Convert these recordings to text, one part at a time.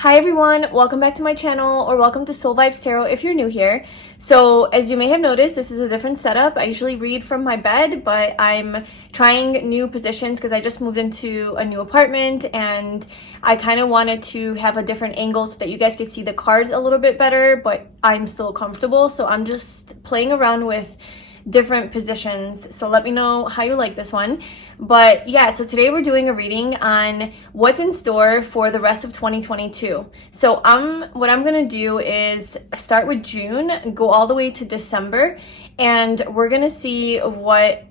Hi everyone, welcome back to my channel, or welcome to Soul Vibes Tarot if you're new here. So as you may have noticed, this is a different setup. I usually read from my bed, but I'm trying new positions because I just moved into a new apartment and I kind of wanted to have a different angle so that you guys could see the cards a little bit better, but I'm still comfortable. So I'm just playing around with different positions, so let me know how you like this one. But yeah, so today we're doing a reading on what's in store for the rest of 2022. So what I'm gonna do is start with June, go all the way to December, and we're gonna see what's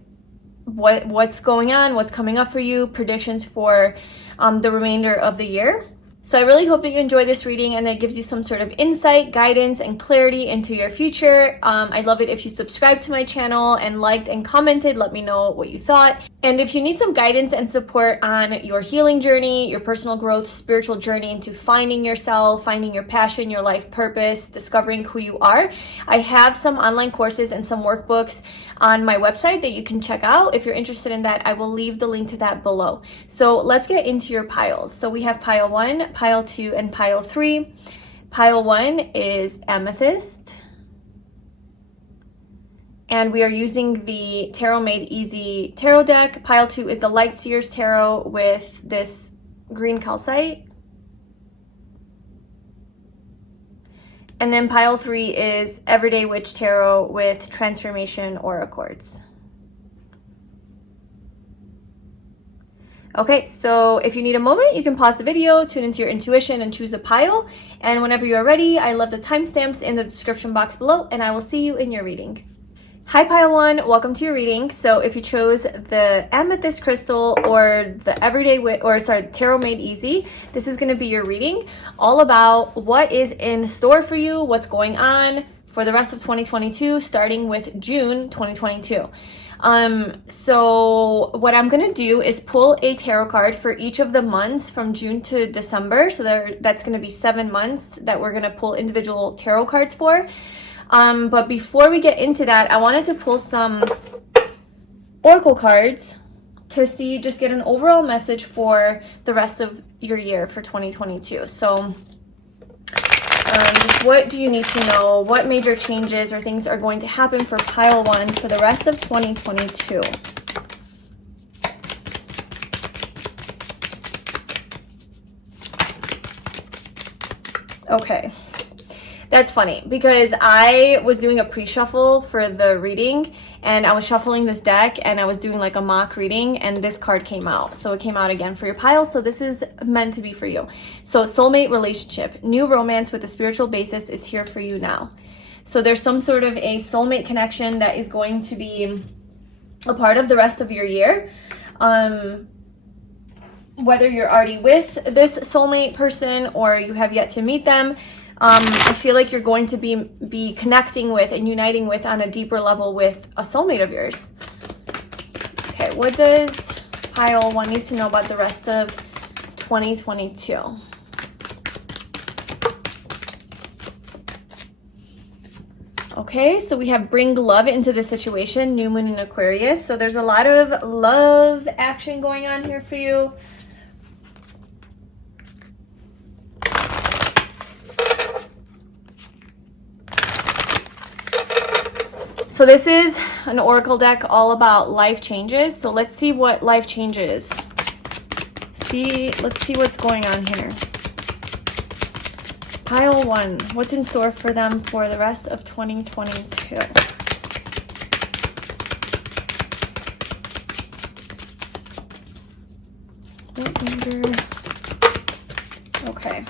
going on, what's coming up for you, predictions for the remainder of the year. So I really hope that you enjoy this reading and that it gives you some sort of insight, guidance, and clarity into your future. I'd love it if you subscribed to my channel and liked and commented. Let me know what you thought. And if you need some guidance and support on your healing journey, your personal growth, spiritual journey into finding yourself, finding your passion, your life purpose, discovering who you are, I have some online courses and some workbooks on my website that you can check out. If you're interested in that, I will leave the link to that below. So let's get into your piles. So we have pile 1, pile 2, and pile 3. Pile 1 is Amethyst. And we are using the 𝘬𝘭𝘦𝘢𝘵 tarot deck. Pile 2 is the Lightseer's tarot with this green calcite. And then pile 3 is Everyday Witch Tarot with Transformation Aura Quartz. Okay, so if you need a moment, you can pause the video, tune into your intuition, and choose a pile. And whenever you are ready, I love the timestamps in the description box below, and I will see you in your reading. Hi pile 1, welcome to your reading. So if you chose the amethyst crystal or the 𝘬𝘭𝘦𝘢𝘵, this is going to be your reading all about what is in store for you, what's going on for the rest of 2022, starting with June 2022. So what I'm going to do is pull a tarot card for each of the months from June to December. So that's going to be 7 months that we're going to pull individual tarot cards for. But before we get into that, I wanted to pull some oracle cards to just get an overall message for the rest of your year for 2022. So what do you need to know? What major changes or things are going to happen for pile 1 for the rest of 2022? Okay. That's funny because I was doing a pre-shuffle for the reading and I was shuffling this deck and I was doing like a mock reading and this card came out. So it came out again for your pile. So this is meant to be for you. So soulmate relationship, new romance with a spiritual basis is here for you now. So there's some sort of a soulmate connection that is going to be a part of the rest of your year. Whether you're already with this soulmate person or you have yet to meet them, I feel like you're going to be connecting with and uniting with on a deeper level with a soulmate of yours. Okay, what does pile 1 need to know about the rest of 2022? Okay, so we have bring love into the situation, new moon in Aquarius. So there's a lot of love action going on here for you. So this is an oracle deck all about life changes. So let's see what life changes. Let's see what's going on here. Pile 1, what's in store for them for the rest of 2022? Okay.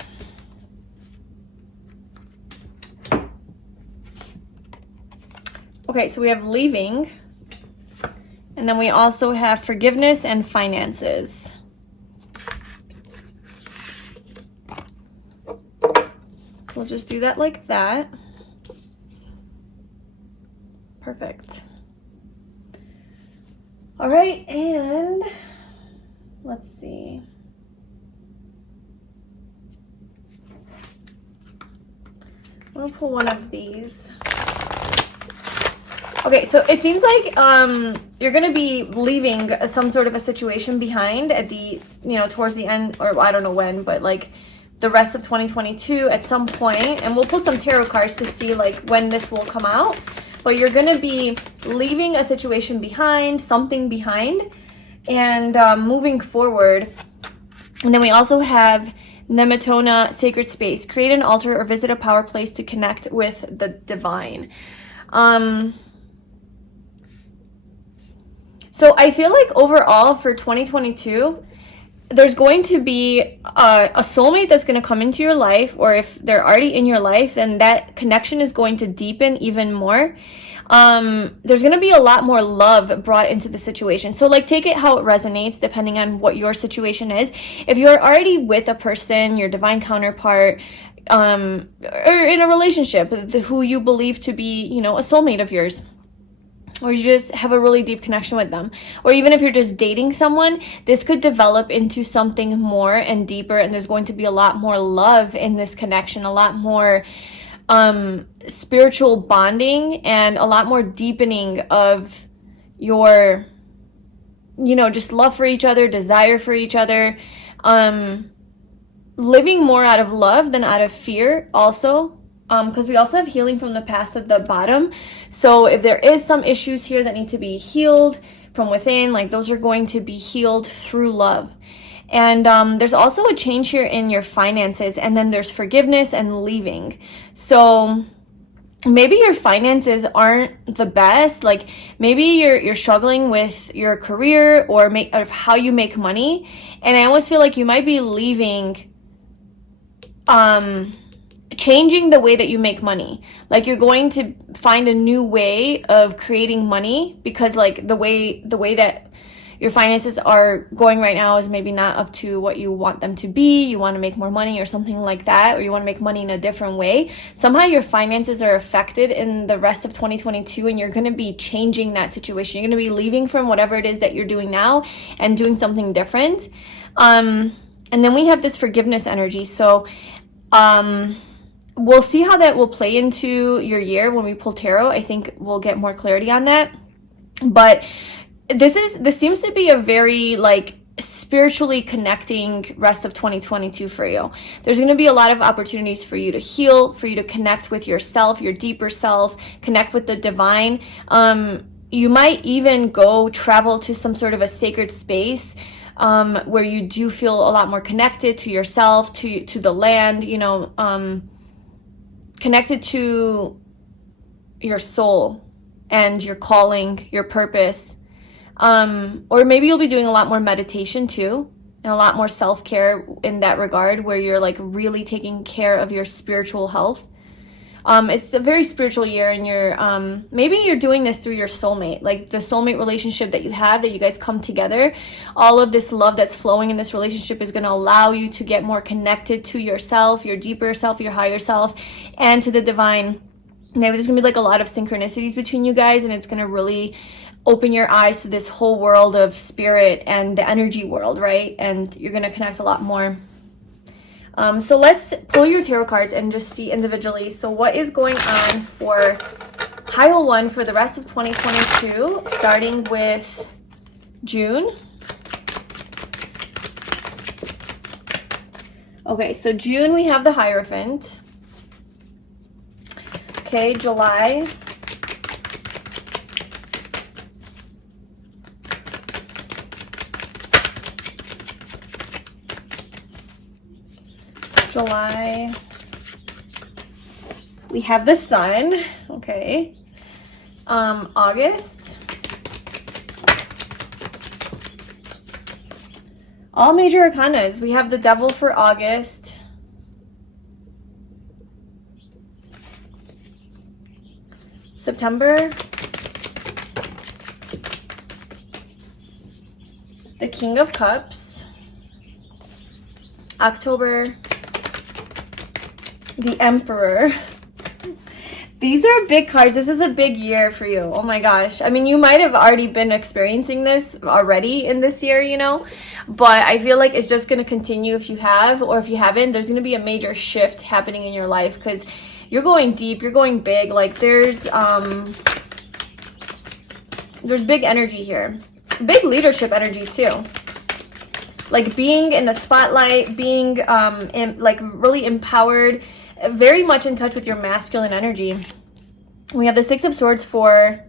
Okay, so we have leaving, and then we also have forgiveness and finances. So we'll just do that like that. Perfect. All right, and let's see. I'm gonna pull one of these. Okay, so it seems like you're going to be leaving some sort of a situation behind at the, towards the end, or I don't know when, but like the rest of 2022 at some point, and we'll pull some tarot cards to see like when this will come out. But you're going to be leaving a situation behind, something behind, and moving forward. And then we also have Nemetona, sacred space. Create an altar or visit a power place to connect with the divine. So I feel like overall for 2022, there's going to be a soulmate that's going to come into your life, or if they're already in your life, then that connection is going to deepen even more. There's going to be a lot more love brought into the situation. So like take it how it resonates depending on what your situation is. If you're already with a person, your divine counterpart, or in a relationship who you believe to be, you know, a soulmate of yours, or you just have a really deep connection with them, or even if you're just dating someone, this could develop into something more and deeper, and there's going to be a lot more love in this connection, a lot more spiritual bonding, and a lot more deepening of your, you know, just love for each other, desire for each other, living more out of love than out of fear also. Because we also have healing from the past at the bottom. So if there is some issues here that need to be healed from within, like those are going to be healed through love. And there's also a change here in your finances, and then there's forgiveness and leaving. So maybe your finances aren't the best. Like maybe you're struggling with your career or how you make money. And I almost feel like you might be leaving, changing the way that you make money. Like you're going to find a new way of creating money, because like the way that your finances are going right now is maybe not up to what you want them to be. You want to make more money or something like that, or you want to make money in a different way. Somehow your finances are affected in the rest of 2022, and you're going to be changing that situation. You're going to be leaving from whatever it is that you're doing now and doing something different. And then we have this forgiveness energy. So we'll see how that will play into your year when we pull tarot. I think we'll get more clarity on that. But this seems to be a very like spiritually connecting rest of 2022 for you. There's going to be a lot of opportunities for you to heal, for you to connect with yourself, your deeper self, connect with the divine. You might even go travel to some sort of a sacred space where you do feel a lot more connected to yourself, to the land, you know, connected to your soul and your calling, your purpose. Or maybe you'll be doing a lot more meditation too, and a lot more self-care in that regard, where you're like really taking care of your spiritual health. It's a very spiritual year, and you're maybe you're doing this through your soulmate, like the soulmate relationship that you have, that you guys come together. All of this love that's flowing in this relationship is going to allow you to get more connected to yourself, your deeper self, your higher self, and to the divine. Maybe there's gonna be like a lot of synchronicities between you guys, and it's gonna really open your eyes to this whole world of spirit and the energy world, right? And you're gonna connect a lot more. So let's pull your tarot cards and just see individually. So what is going on for pile one for the rest of 2022, starting with June? Okay, so June we have the Hierophant. Okay, July. We have the Sun. Okay. August. All major arcanas. We have the Devil for August. September. The King of Cups. October. The Emperor. These are big cards. This is a big year for you. Oh my gosh. I mean, you might have already been experiencing this already in this year, you know, but I feel like it's just going to continue if you have, or if you haven't, there's going to be a major shift happening in your life, because you're going deep, you're going big. Like there's big energy here. Big leadership energy too. like being in the spotlight, being like really empowered, very much in touch with your masculine energy. We have the Six of Swords for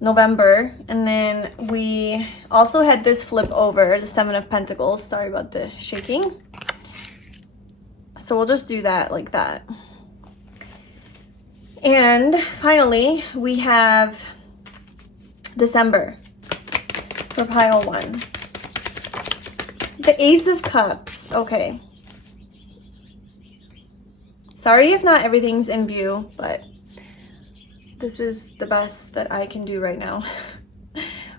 November, and then we also had this flip over, the Seven of Pentacles. Sorry about the shaking. So we'll just do that like that. And finally, we have December for pile 1. The Ace of Cups. Okay. Sorry if not everything's in view, but this is the best that I can do right now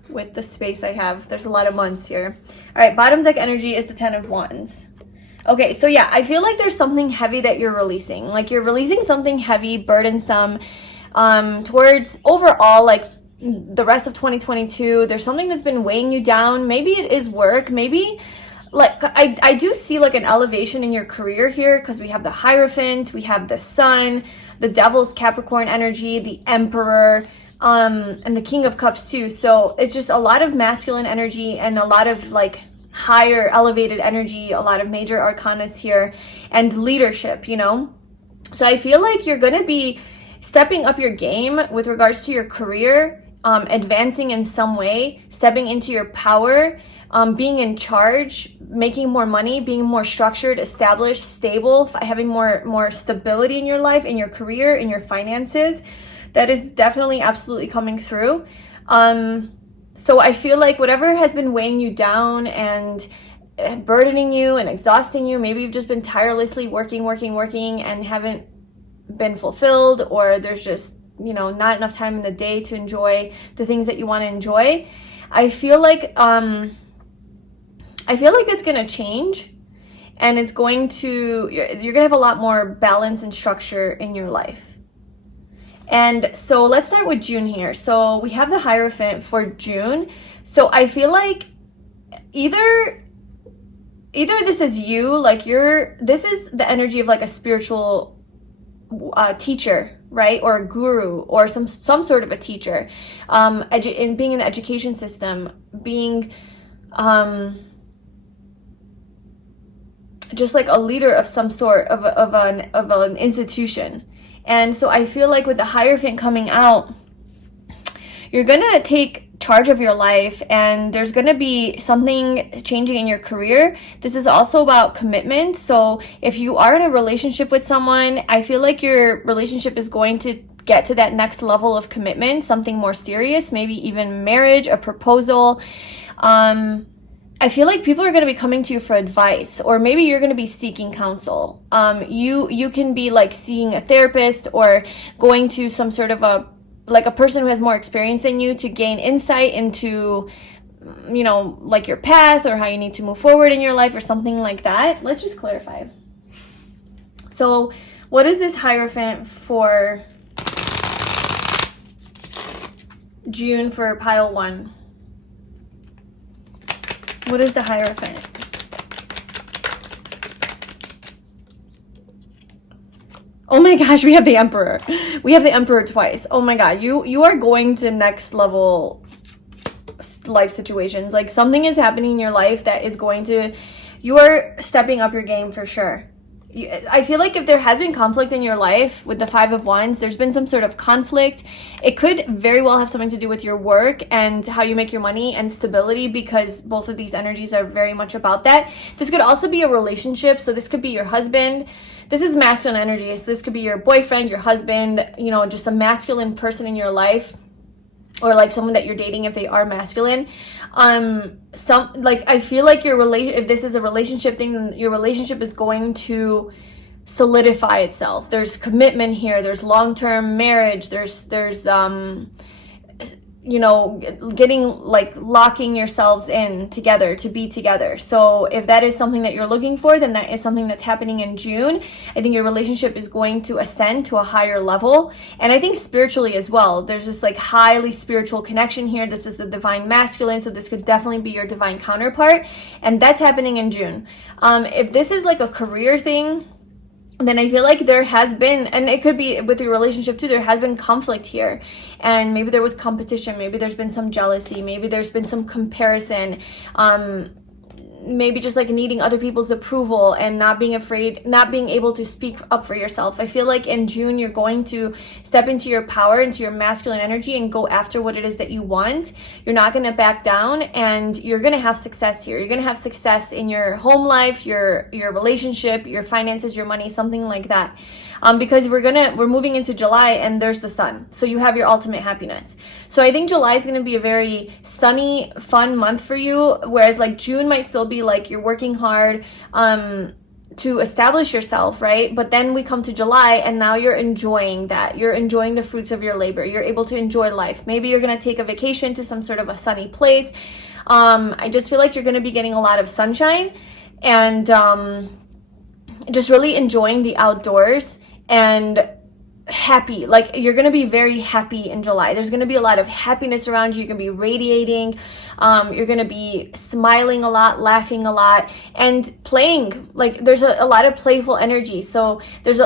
with the space I have. There's a lot of months here. All right, bottom deck energy is the Ten of Wands. Okay, so yeah, I feel like there's something heavy that you're releasing. Like you're releasing something heavy, burdensome, towards overall, like the rest of 2022. There's something that's been weighing you down. Maybe it is work. Maybe like I do see like an elevation in your career here, because we have the Hierophant, we have the Sun, the Devil's Capricorn energy, the Emperor, and the King of Cups too. So it's just a lot of masculine energy and a lot of like higher elevated energy, a lot of major arcanas here, and leadership, you know. So I feel like you're going to be stepping up your game with regards to your career, advancing in some way, stepping into your power, being in charge, making more money, being more structured, established, stable, having more stability in your life, in your career, in your finances. That is definitely absolutely coming through. So I feel like whatever has been weighing you down and burdening you and exhausting you, maybe you've just been tirelessly working and haven't been fulfilled, or there's just, you know, not enough time in the day to enjoy the things that you want to enjoy. I feel like that's going to change, and it's going to, you're going to have a lot more balance and structure in your life. And so let's start with June here. So we have the Hierophant for June. So I feel like either this is you, like this is the energy of like a spiritual teacher, right? Or a guru, or some sort of a teacher, in being in the education system, being just like a leader of some sort of an institution. And so I feel like with the Hierophant coming out, you're going to take charge of your life, and there's going to be something changing in your career. This is also about commitment. So if you are in a relationship with someone, I feel like your relationship is going to get to that next level of commitment, something more serious, maybe even marriage, a proposal. I feel like people are going to be coming to you for advice, or maybe you're going to be seeking counsel. You can be like seeing a therapist, or going to some sort of a person who has more experience than you to gain insight into, you know, like your path or how you need to move forward in your life or something like that. Let's just clarify. So what is this Hierophant for June for pile 1? What is the Hierophant? Oh my gosh, we have the Emperor. We have the Emperor twice. Oh my god, you are going to next level life situations. Like something is happening in your life that is going to, you are stepping up your game for sure. I feel like if there has been conflict in your life with the Five of Wands, there's been some sort of conflict. It could very well have something to do with your work and how you make your money and stability, because both of these energies are very much about that. This could also be a relationship. So this could be your husband. This is masculine energy. So this could be your boyfriend, your husband, you know, just a masculine person in your life, or like someone that you're dating if they are masculine. I feel like if this is a relationship thing, then your relationship is going to solidify itself. There's commitment here. There's long-term marriage. There's you know, locking yourselves in together to be together. So if that is something that you're looking for, then that is something that's happening in June. I think your relationship is going to ascend to a higher level. And I think spiritually as well, there's this like highly spiritual connection here. This is the divine masculine. So this could definitely be your divine counterpart. And that's happening in June. If this is like a career thing, then I feel like there has been, and it could be with your relationship too, there has been conflict here. And maybe there was competition. Maybe there's been some jealousy. Maybe there's been some comparison. maybe just like needing other people's approval and not being afraid, not being able to speak up for yourself. I feel like in June you're going to step into your power, into your masculine energy, and go after what it is that you want. You're not going to back down, and you're going to have success here. You're going to have success in your home life, your relationship, your finances, your money, something like that. Because we're moving into July, and there's the sun, so you have your ultimate happiness. So I think July is going to be a very sunny, fun month for you, whereas like June might still be like you're working hard to establish yourself, right? But then we come to July, and now you're enjoying that. You're enjoying the fruits of your labor. You're able to enjoy life. Maybe you're going to take a vacation to some sort of a sunny place. I just feel like you're going to be getting a lot of sunshine, and just really enjoying the outdoors and happy. Like, you're going to be very happy in July. There's going to be a lot of happiness around you. You're going to be radiating. You're going to be smiling a lot, laughing a lot, and playing. Like, there's a lot of playful energy. So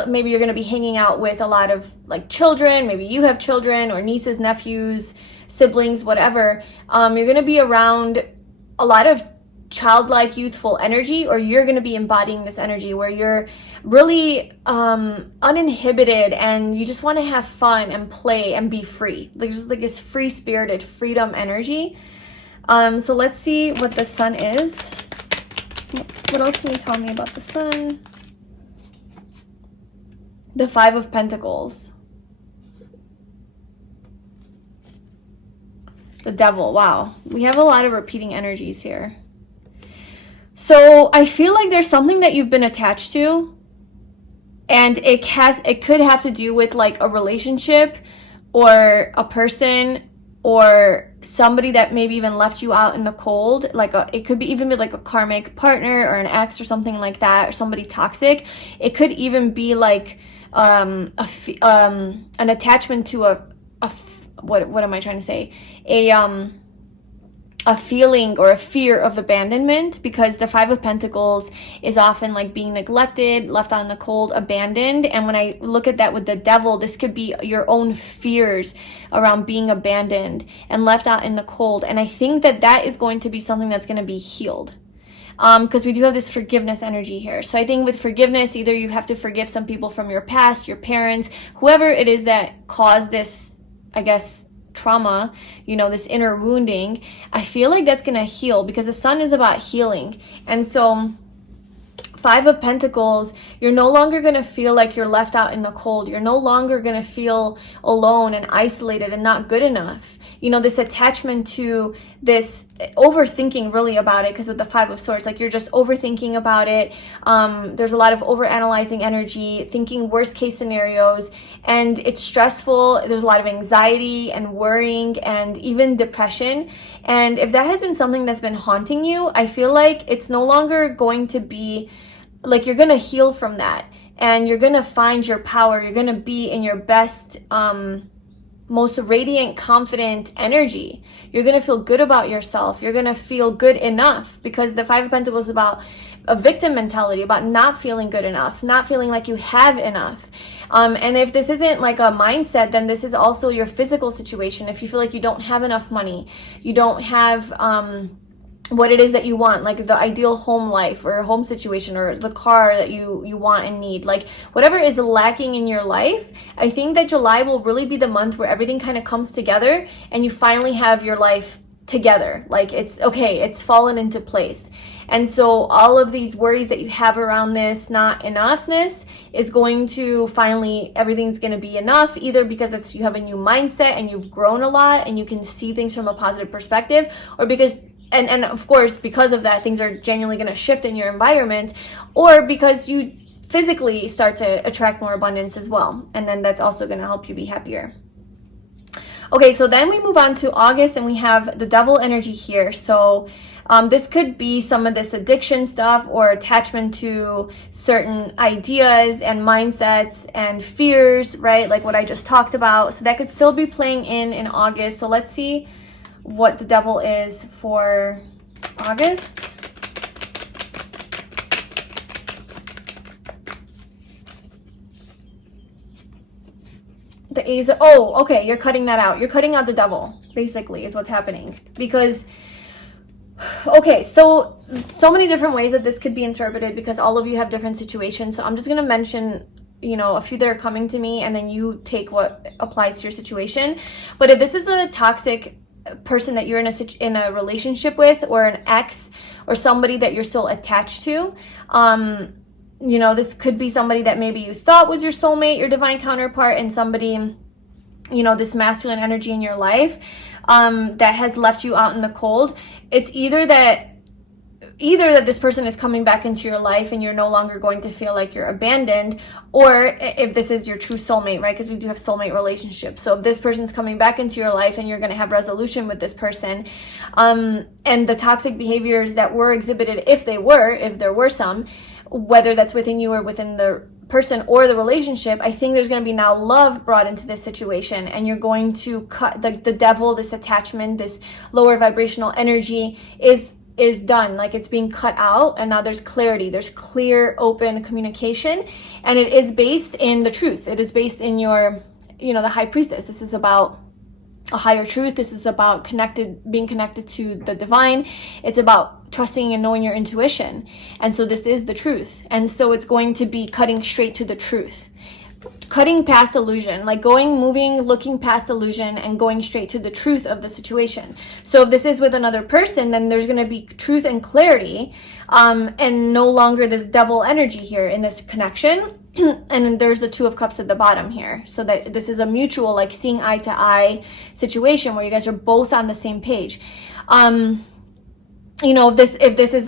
maybe you're going to be hanging out with a lot of like children. Maybe you have children or nieces, nephews, siblings, whatever. You're going to be around a lot of childlike, youthful energy, or you're going to be embodying this energy where you're really uninhibited, and you just want to have fun and play and be free. Like, just like this free-spirited freedom energy. So let's see what the sun is. What else can you tell me about the sun? The Five of Pentacles. The Devil. Wow. We have a lot of repeating energies here. So I feel like there's something that you've been attached to, and it could have to do with like a relationship or a person or somebody that maybe even left you out in the cold. Like it could be even be like a karmic partner or an ex or something like that, or somebody toxic. It could even be like an attachment to what am I trying to say? A feeling or a fear of abandonment, because the Five of Pentacles is often like being neglected, left out in the cold, abandoned. And when I look at that with the Devil, this could be your own fears around being abandoned and left out in the cold. And I think that is going to be something that's going to be healed. Because we do have this forgiveness energy here. So I think with forgiveness, either you have to forgive some people from your past, your parents, whoever it is that caused this, I guess, trauma, you know, this inner wounding. I feel like that's gonna heal, because the sun is about healing. And so Five of Pentacles, you're no longer gonna feel like you're left out in the cold. You're no longer gonna feel alone and isolated and not good enough. You know, this attachment to this overthinking really about it, because with the Five of Swords, like, you're just overthinking about it. There's a lot of overanalyzing energy, thinking worst case scenarios, and it's stressful. There's a lot of anxiety and worrying and even depression. And if that has been something that's been haunting you, I feel like it's no longer going to be, like, you're going to heal from that, and you're going to find your power. You're going to be in your best, most radiant, confident energy. You're going to feel good about yourself. You're going to feel good enough, because the Five of Pentacles is about a victim mentality, about not feeling good enough, not feeling like you have enough. And if this isn't like a mindset, then this is also your physical situation. If you feel like you don't have enough money, you don't have what it is that you want, like the ideal home life or home situation, or the car that you want and need, like whatever is lacking in your life, I think that July will really be the month where everything kind of comes together and you finally have your life together. Like, it's okay, it's fallen into place. And so all of these worries that you have around this not enoughness is going to finally, everything's going to be enough, either because you have a new mindset and you've grown a lot and you can see things from a positive perspective, or because and of course, because of that, things are genuinely going to shift in your environment, or because you physically start to attract more abundance as well. And then that's also going to help you be happier. Okay, so then we move on to August, and we have the Devil energy here. So this could be some of this addiction stuff, or attachment to certain ideas and mindsets and fears, right? Like what I just talked about. So that could still be playing in August. So let's see what the Devil is for August. The A's. Oh, okay, you're cutting that out. You're cutting out the Devil, basically, is what's happening. Because, okay, so so many different ways that this could be interpreted because all of you have different situations. So I'm just going to mention, you know, a few that are coming to me, and then you take what applies to your situation. But if this is a toxic person that you're in a relationship with, or an ex, or somebody that you're still attached to, you know, this could be somebody that maybe you thought was your soulmate, your divine counterpart, and somebody, you know, this masculine energy in your life that has left you out in the cold. It's either that this person is coming back into your life and you're no longer going to feel like you're abandoned, or if this is your true soulmate, right? Because we do have soulmate relationships. So if this person's coming back into your life and you're going to have resolution with this person, and the toxic behaviors that were exhibited, if there were some, whether that's within you or within the person or the relationship, I think there's going to be now love brought into this situation, and you're going to cut the devil, this attachment, this lower vibrational energy is done. Like, it's being cut out, and now there's clarity, there's clear, open communication, and it is based in the truth. It is based in your, you know, the high priestess. This is about a higher truth. This is about being connected to the divine. It's about trusting and knowing your intuition. And so this is the truth. And so it's going to be cutting straight to the truth, cutting past illusion, like looking past illusion and going straight to the truth of the situation. So if this is with another person, then there's going to be truth and clarity, and no longer this double energy here in this connection. And then there's the Two of Cups at the bottom here, so that this is a mutual, like, seeing eye to eye situation where you guys are both on the same page. You know, if this is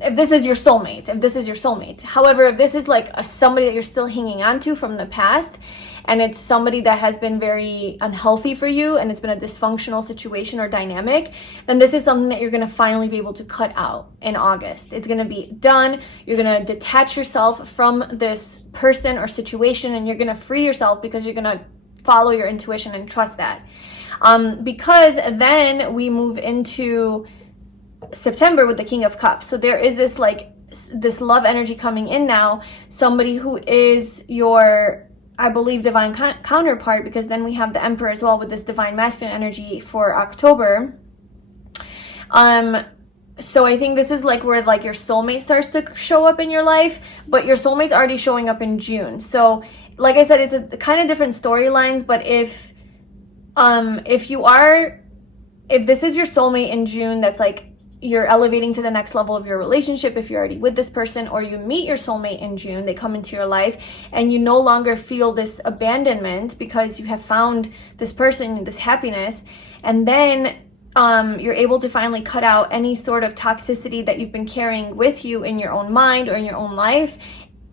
if this is your soulmate. However, if this is like somebody that you're still hanging on to from the past, and it's somebody that has been very unhealthy for you, and it's been a dysfunctional situation or dynamic, then this is something that you're going to finally be able to cut out in August. It's going to be done. You're going to detach yourself from this person or situation, and you're going to free yourself because you're going to follow your intuition and trust that. Because then we move into September with the King of Cups. So there is this love energy coming in now, somebody who is your, I believe, divine counterpart, because then we have the Emperor as well with this divine masculine energy for October. So I think this is like where like your soulmate starts to show up in your life, but your soulmate's already showing up in June. So like I said, it's a kind of different storylines, but if this is your soulmate in June, that's like you're elevating to the next level of your relationship, if you're already with this person, or you meet your soulmate in June, they come into your life and you no longer feel this abandonment because you have found this person, this happiness, and then you're able to finally cut out any sort of toxicity that you've been carrying with you in your own mind or in your own life.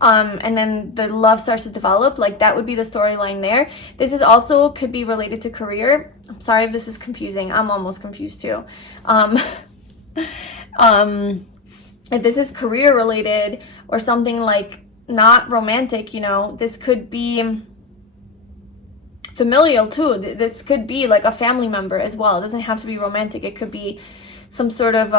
And then the love starts to develop. Like, that would be the storyline there. This is also could be related to career. I'm sorry if this is confusing. I'm almost confused too. If this is career related or something like not romantic, you know, this could be familial too. This could be like a family member as well. It doesn't have to be romantic. It could be some sort of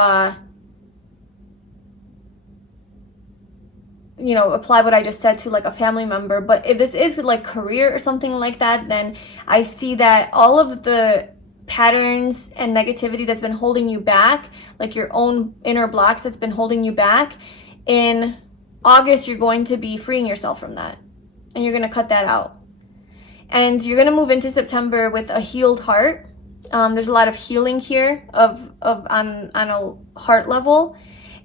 you know, apply what I just said to like a family member. But if this is like career or something like that, then I see that all of the patterns and negativity that's been holding you back, like your own inner blocks that's been holding you back, in August you're going to be freeing yourself from that, and you're going to cut that out, and you're going to move into September with a healed heart. There's a lot of healing here on a heart level,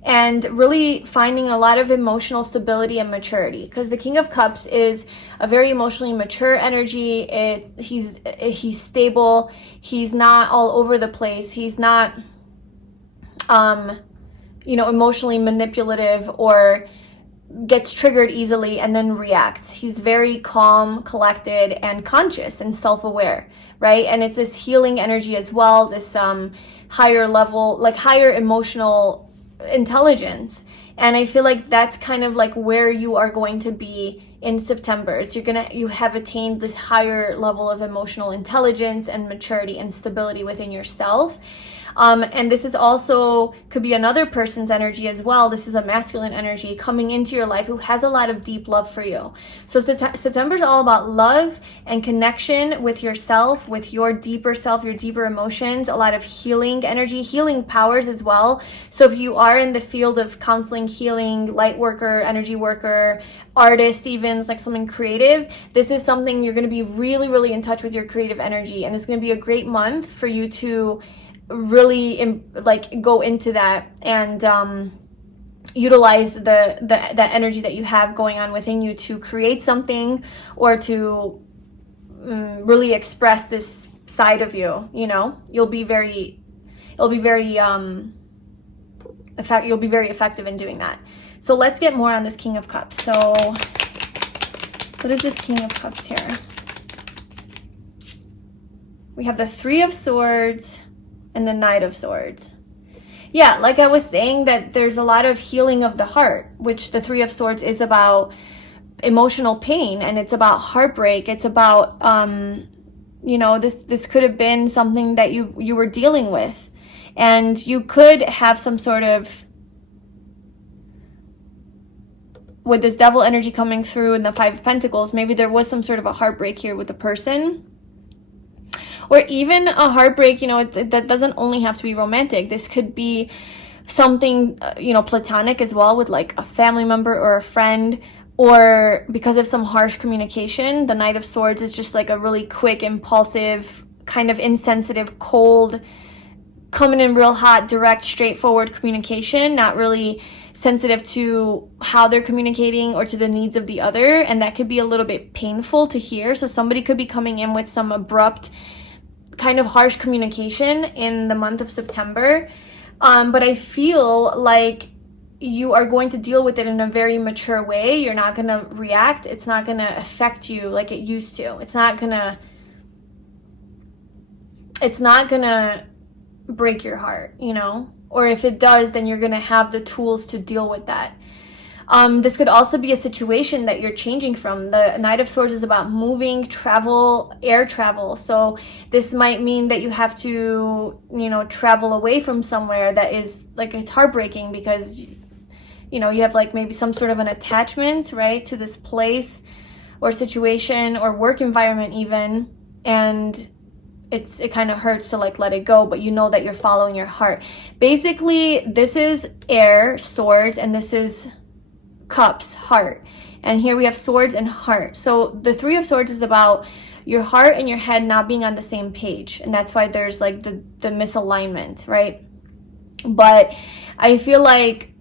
and really finding a lot of emotional stability and maturity, because the King of Cups is a very emotionally mature energy. He's stable. He's not all over the place. He's not you know, emotionally manipulative or gets triggered easily and then reacts. He's very calm, collected, and conscious and self-aware, right? And it's this healing energy as well, this higher level, like higher emotional intelligence. And I feel like that's kind of like where you are going to be in September. It's you have attained this higher level of emotional intelligence and maturity and stability within yourself. And this is also could be another person's energy as well. This is a masculine energy coming into your life who has a lot of deep love for you. So September is all about love and connection with yourself, with your deeper self, your deeper emotions, a lot of healing energy, healing powers as well. So if you are in the field of counseling, healing, light worker, energy worker, artist, even like something creative, this is something you're going to be really, really in touch with your creative energy, and it's going to be a great month for you to really like go into that and utilize the energy that you have going on within you to create something or to really express this side of you. You know, you'll be very effective in doing that. So let's get more on this King of Cups. So what is this King of Cups here? We have the Three of Swords and the Knight of Swords. Yeah, like I was saying, that there's a lot of healing of the heart, which the Three of Swords is about emotional pain, and it's about heartbreak. It's about, you know, this could have been something that you were dealing with, and you could have some sort of, with this Devil energy coming through in the Five of Pentacles, maybe there was some sort of a heartbreak here with the person. Or even a heartbreak, you know, that doesn't only have to be romantic. This could be something, you know, platonic as well, with like a family member or a friend, or because of some harsh communication. The Knight of Swords is just like a really quick, impulsive, kind of insensitive, cold, coming in real hot, direct, straightforward communication, not really sensitive to how they're communicating or to the needs of the other, and that could be a little bit painful to hear. So somebody could be coming in with some abrupt, kind of harsh communication in the month of September, but I feel like you are going to deal with it in a very mature way. You're not going to react. It's not going to affect you like it used to. It's not going to break your heart, you know? Or if it does, then you're going to have the tools to deal with that. This could also be a situation that you're changing from. The Knight of Swords is about moving, travel, air travel. So this might mean that you have to, you know, travel away from somewhere that is like, it's heartbreaking because, you know, you have like maybe some sort of an attachment, right, to this place or situation or work environment even. And it kind of hurts to like let it go, but you know that you're following your heart. Basically, this is air, swords, and this is cups, heart. And here we have swords and heart. So the Three of Swords is about your heart and your head not being on the same page. And that's why there's like the misalignment, right? But I feel like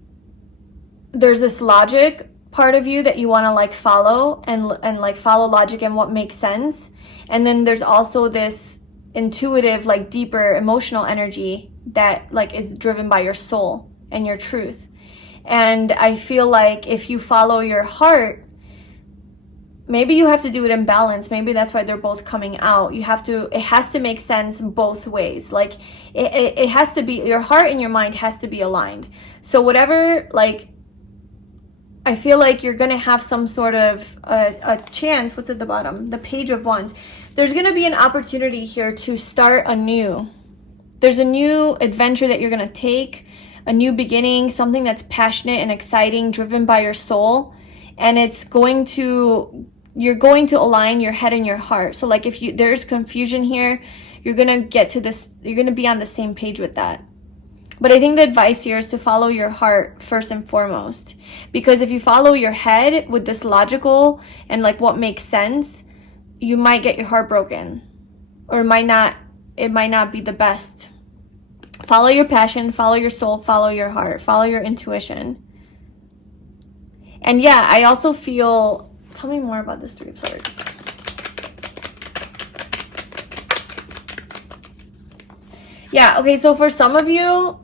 there's this logic part of you that you want to like follow and like follow logic and what makes sense. And then there's also this intuitive, like deeper emotional energy that like is driven by your soul and your truth. And I feel like if you follow your heart, maybe you have to do it in balance. Maybe that's why they're both coming out. It has to make sense both ways. Like it has to be, your heart and your mind has to be aligned. So whatever, like, I feel like you're going to have some sort of a chance. What's at the bottom? The Page of Wands. There's going to be an opportunity here to start anew. There's a new adventure that you're going to take, a new beginning, something that's passionate and exciting, driven by your soul. And you're going to align your head and your heart. So like if there's confusion here, you're going to get to this, you're going to be on the same page with that. But I think the advice here is to follow your heart first and foremost. Because if you follow your head with this logical and like what makes sense, you might get your heart broken. Or it might not be the best. Follow your passion, follow your soul, follow your heart, follow your intuition. And yeah, I also feel, tell me more about this Three of Swords. Yeah, okay, so for some of you,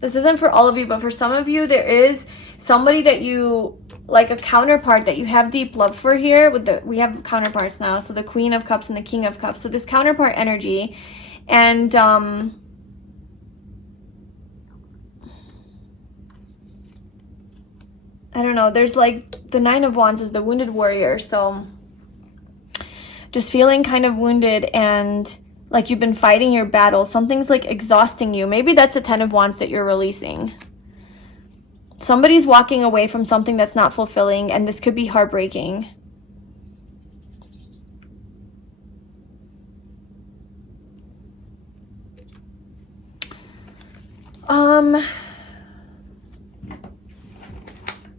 this isn't for all of you, but for some of you, there is somebody that you, like a counterpart that you have deep love for here. We have counterparts now, so the Queen of Cups and the King of Cups. So this counterpart energy, and I don't know, there's like the Nine of Wands is the wounded warrior, so just feeling kind of wounded and Like you've been fighting your battles. Something's like exhausting you. Maybe that's a 10 of Wands that you're releasing. Somebody's walking away from something that's not fulfilling, and this could be heartbreaking.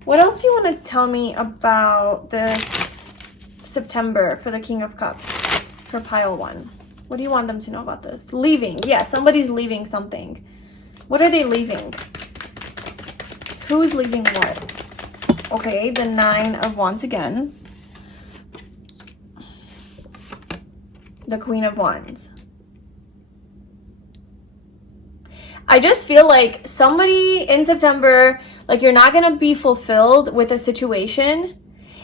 What else do you want to tell me about this September for the King of Cups for pile 1? What do you want them to know about this? Leaving. Yeah, somebody's leaving something. What are they leaving? Who's leaving what? Okay, the 9 of Wands again. The Queen of Wands. I just feel like somebody in September, like you're not going to be fulfilled with a situation.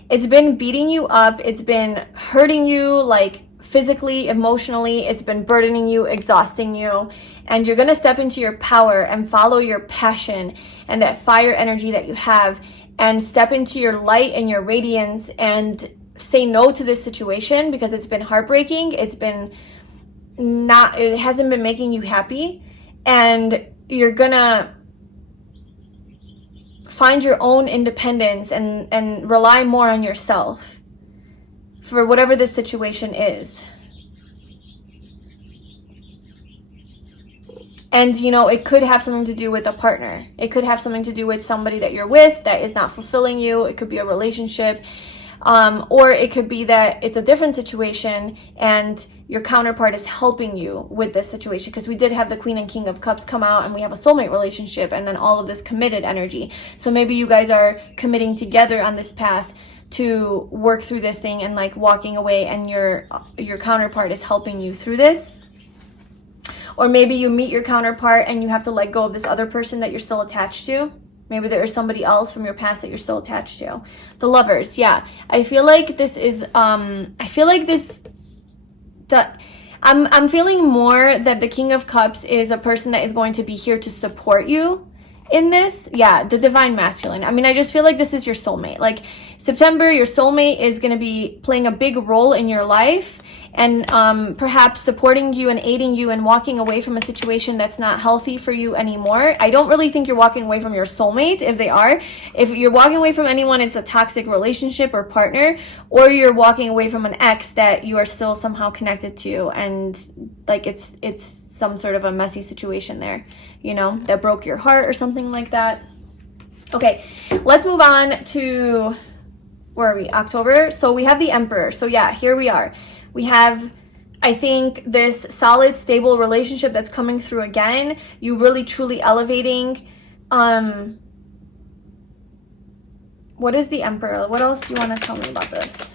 It's been beating you up. It's been hurting you, like physically, emotionally. It's been burdening you, exhausting you. And you're going to step into your power and follow your passion and that fire energy that you have, and step into your light and your radiance and say no to this situation because it's been heartbreaking. It's been not, it hasn't been making you happy. And you're gonna find your own independence and rely more on yourself for whatever this situation is. And, you know, it could have something to do with a partner. It could have something to do with somebody that you're with that is not fulfilling you. It could be a relationship. Or it could be that it's a different situation and your counterpart is helping you with this situation, because we did have the Queen and King of Cups come out, and we have a soulmate relationship, and then all of this committed energy. So maybe you guys are committing together on this path to work through this thing and like walking away, and your counterpart is helping you through this. Or maybe you meet your counterpart and you have to let go of this other person that you're still attached to. Maybe there is somebody else from your past that you're still attached to. The Lovers, yeah. I feel like this is, I'm feeling more that the King of Cups is a person that is going to be here to support you in this. Yeah, the Divine Masculine. I mean, I just feel like this is your soulmate. Like September, your soulmate is going to be playing a big role in your life, and perhaps supporting you and aiding you and walking away from a situation that's not healthy for you anymore. I don't really think you're walking away from your soulmate. If they are, if you're walking away from anyone, it's a toxic relationship or partner, or you're walking away from an ex that you are still somehow connected to, and like it's some sort of a messy situation there, you know, that broke your heart or something like that. Okay, let's move on to, where are we? October. So we have the Emperor. So yeah, here we are. We have, I think, this solid, stable relationship that's coming through again. You really, truly elevating. What is the Emperor? What else do you want to tell me about this?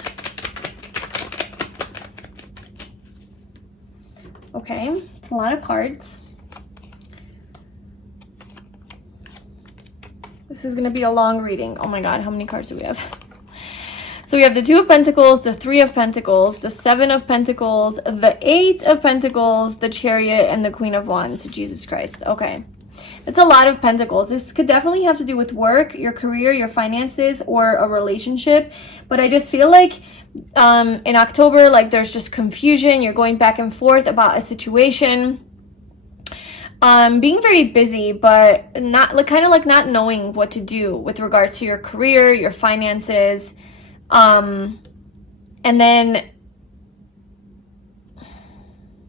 Okay, it's a lot of cards. This is going to be a long reading. Oh my God, how many cards do we have? So we have the 2 of Pentacles, the 3 of Pentacles, the 7 of Pentacles, the 8 of Pentacles, the Chariot, and the Queen of Wands. Jesus Christ. Okay. It's a lot of Pentacles. This could definitely have to do with work, your career, your finances, or a relationship. But I just feel like in October, like there's just confusion. You're going back and forth about a situation. Being very busy, but not like kind of like not knowing what to do with regards to your career, your finances. And then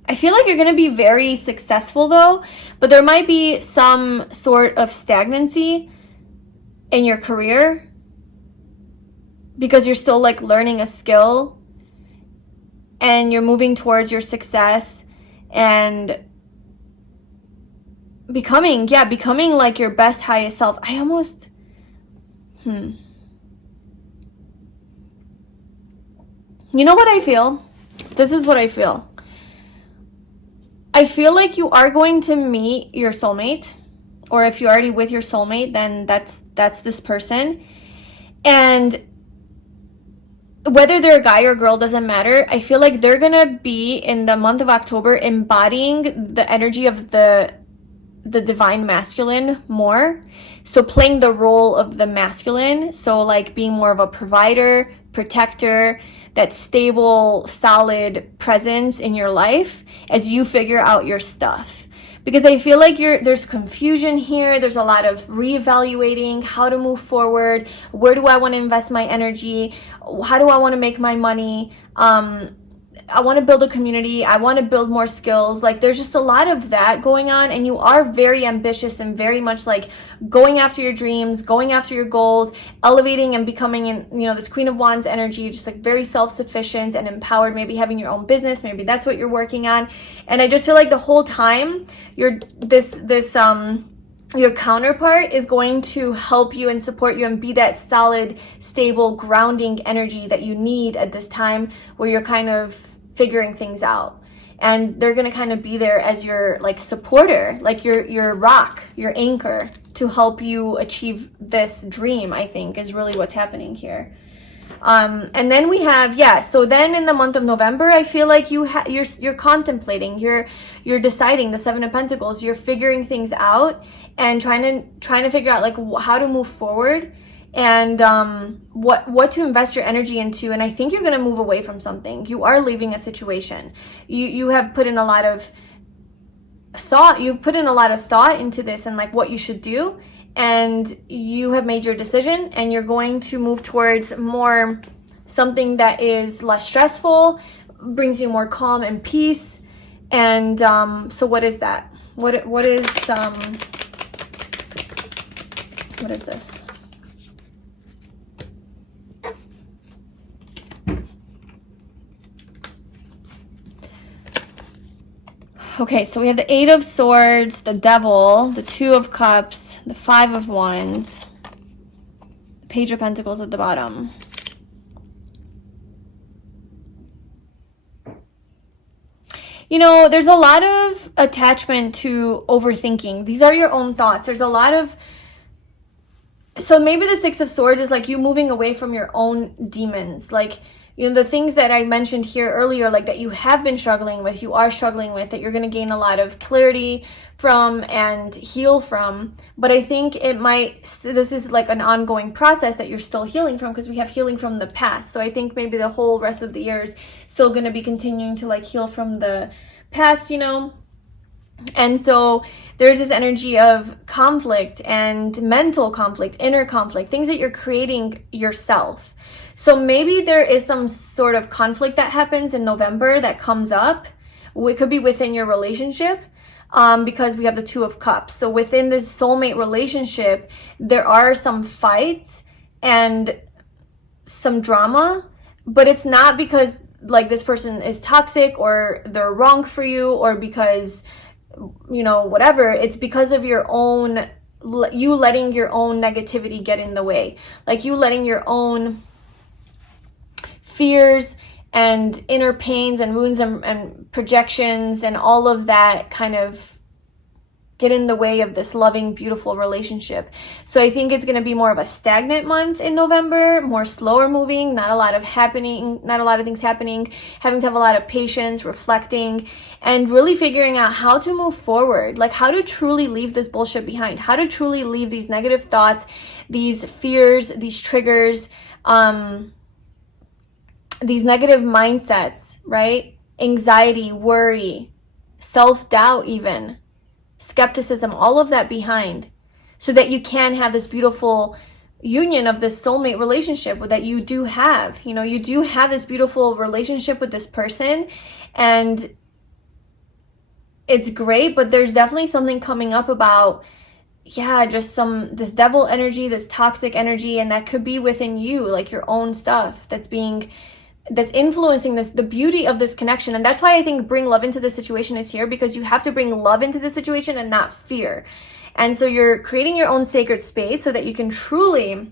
I feel like you're going to be very successful though, but there might be some sort of stagnancy in your career because you're still like learning a skill and you're moving towards your success and becoming like your best, highest self. You know what I feel? This is what I feel. I feel like you are going to meet your soulmate, or if you're already with your soulmate, then that's this person. And whether they're a guy or girl doesn't matter. I feel like they're going to be in the month of October embodying the energy of the Divine Masculine more. So playing the role of the masculine. So like being more of a provider, protector, that stable, solid presence in your life as you figure out your stuff. Because I feel like there's confusion here. There's a lot of reevaluating how to move forward. Where do I want to invest my energy? How do I want to make my money? I want to build a community. I want to build more skills. Like, there's just a lot of that going on, and you are very ambitious and very much like going after your dreams, going after your goals, elevating and becoming, this Queen of Wands energy, just like very self-sufficient and empowered, maybe having your own business. Maybe that's what you're working on. And I just feel like the whole time your counterpart is going to help you and support you and be that solid, stable, grounding energy that you need at this time where you're kind of figuring things out. And they're going to kind of be there as your like supporter, like your rock, your anchor, to help you achieve this dream, I think, is really what's happening here. And then we have, so then in the month of November, I feel like you're contemplating, you're deciding, the Seven of Pentacles, you're figuring things out and trying to figure out like how to move forward and what to invest your energy into. And I think you're going to move away from something. You are leaving a situation. You have put in a lot of thought. You put in a lot of thought into this and like what you should do. And you have made your decision, and you're going to move towards more something that is less stressful, brings you more calm and peace. And so what is that? What is this? Okay, so we have the Eight of Swords, the Devil, the Two of Cups, the Five of Wands, the Page of Pentacles at the bottom. There's a lot of attachment to overthinking. These are your own thoughts. There's a lot of... So maybe the Six of Swords is like you moving away from your own demons. Like, the things that I mentioned here earlier, like that you have been struggling with, you are struggling with, that you're going to gain a lot of clarity from and heal from. But I think this is like an ongoing process that you're still healing from, because we have healing from the past. So I think maybe the whole rest of the year is still going to be continuing to like heal from the past, And so there's this energy of conflict and mental conflict, inner conflict, things that you're creating yourself. So maybe there is some sort of conflict that happens in November that comes up. It could be within your relationship, because we have the Two of Cups. So within this soulmate relationship, there are some fights and some drama, but it's not because like this person is toxic or they're wrong for you or because, whatever. It's because of you letting your own negativity get in the way. Like you letting your own fears and inner pains and wounds and projections and all of that kind of get in the way of this loving, beautiful relationship. So I think it's going to be more of a stagnant month in November, more slower moving, not a lot of things happening, having to have a lot of patience, reflecting, and really figuring out how to move forward, like how to truly leave this bullshit behind, how to truly leave these negative thoughts, these fears, these triggers, these negative mindsets, right? Anxiety, worry, self-doubt even, skepticism, all of that behind, so that you can have this beautiful union of this soulmate relationship that you do have. You do have this beautiful relationship with this person, and it's great, but there's definitely something coming up about, just this devil energy, this toxic energy, and that could be within you, like your own stuff that's influencing the beauty of this connection. And that's why I think bring love into the situation is here, because you have to bring love into the situation and not fear. And so you're creating your own sacred space so that you can truly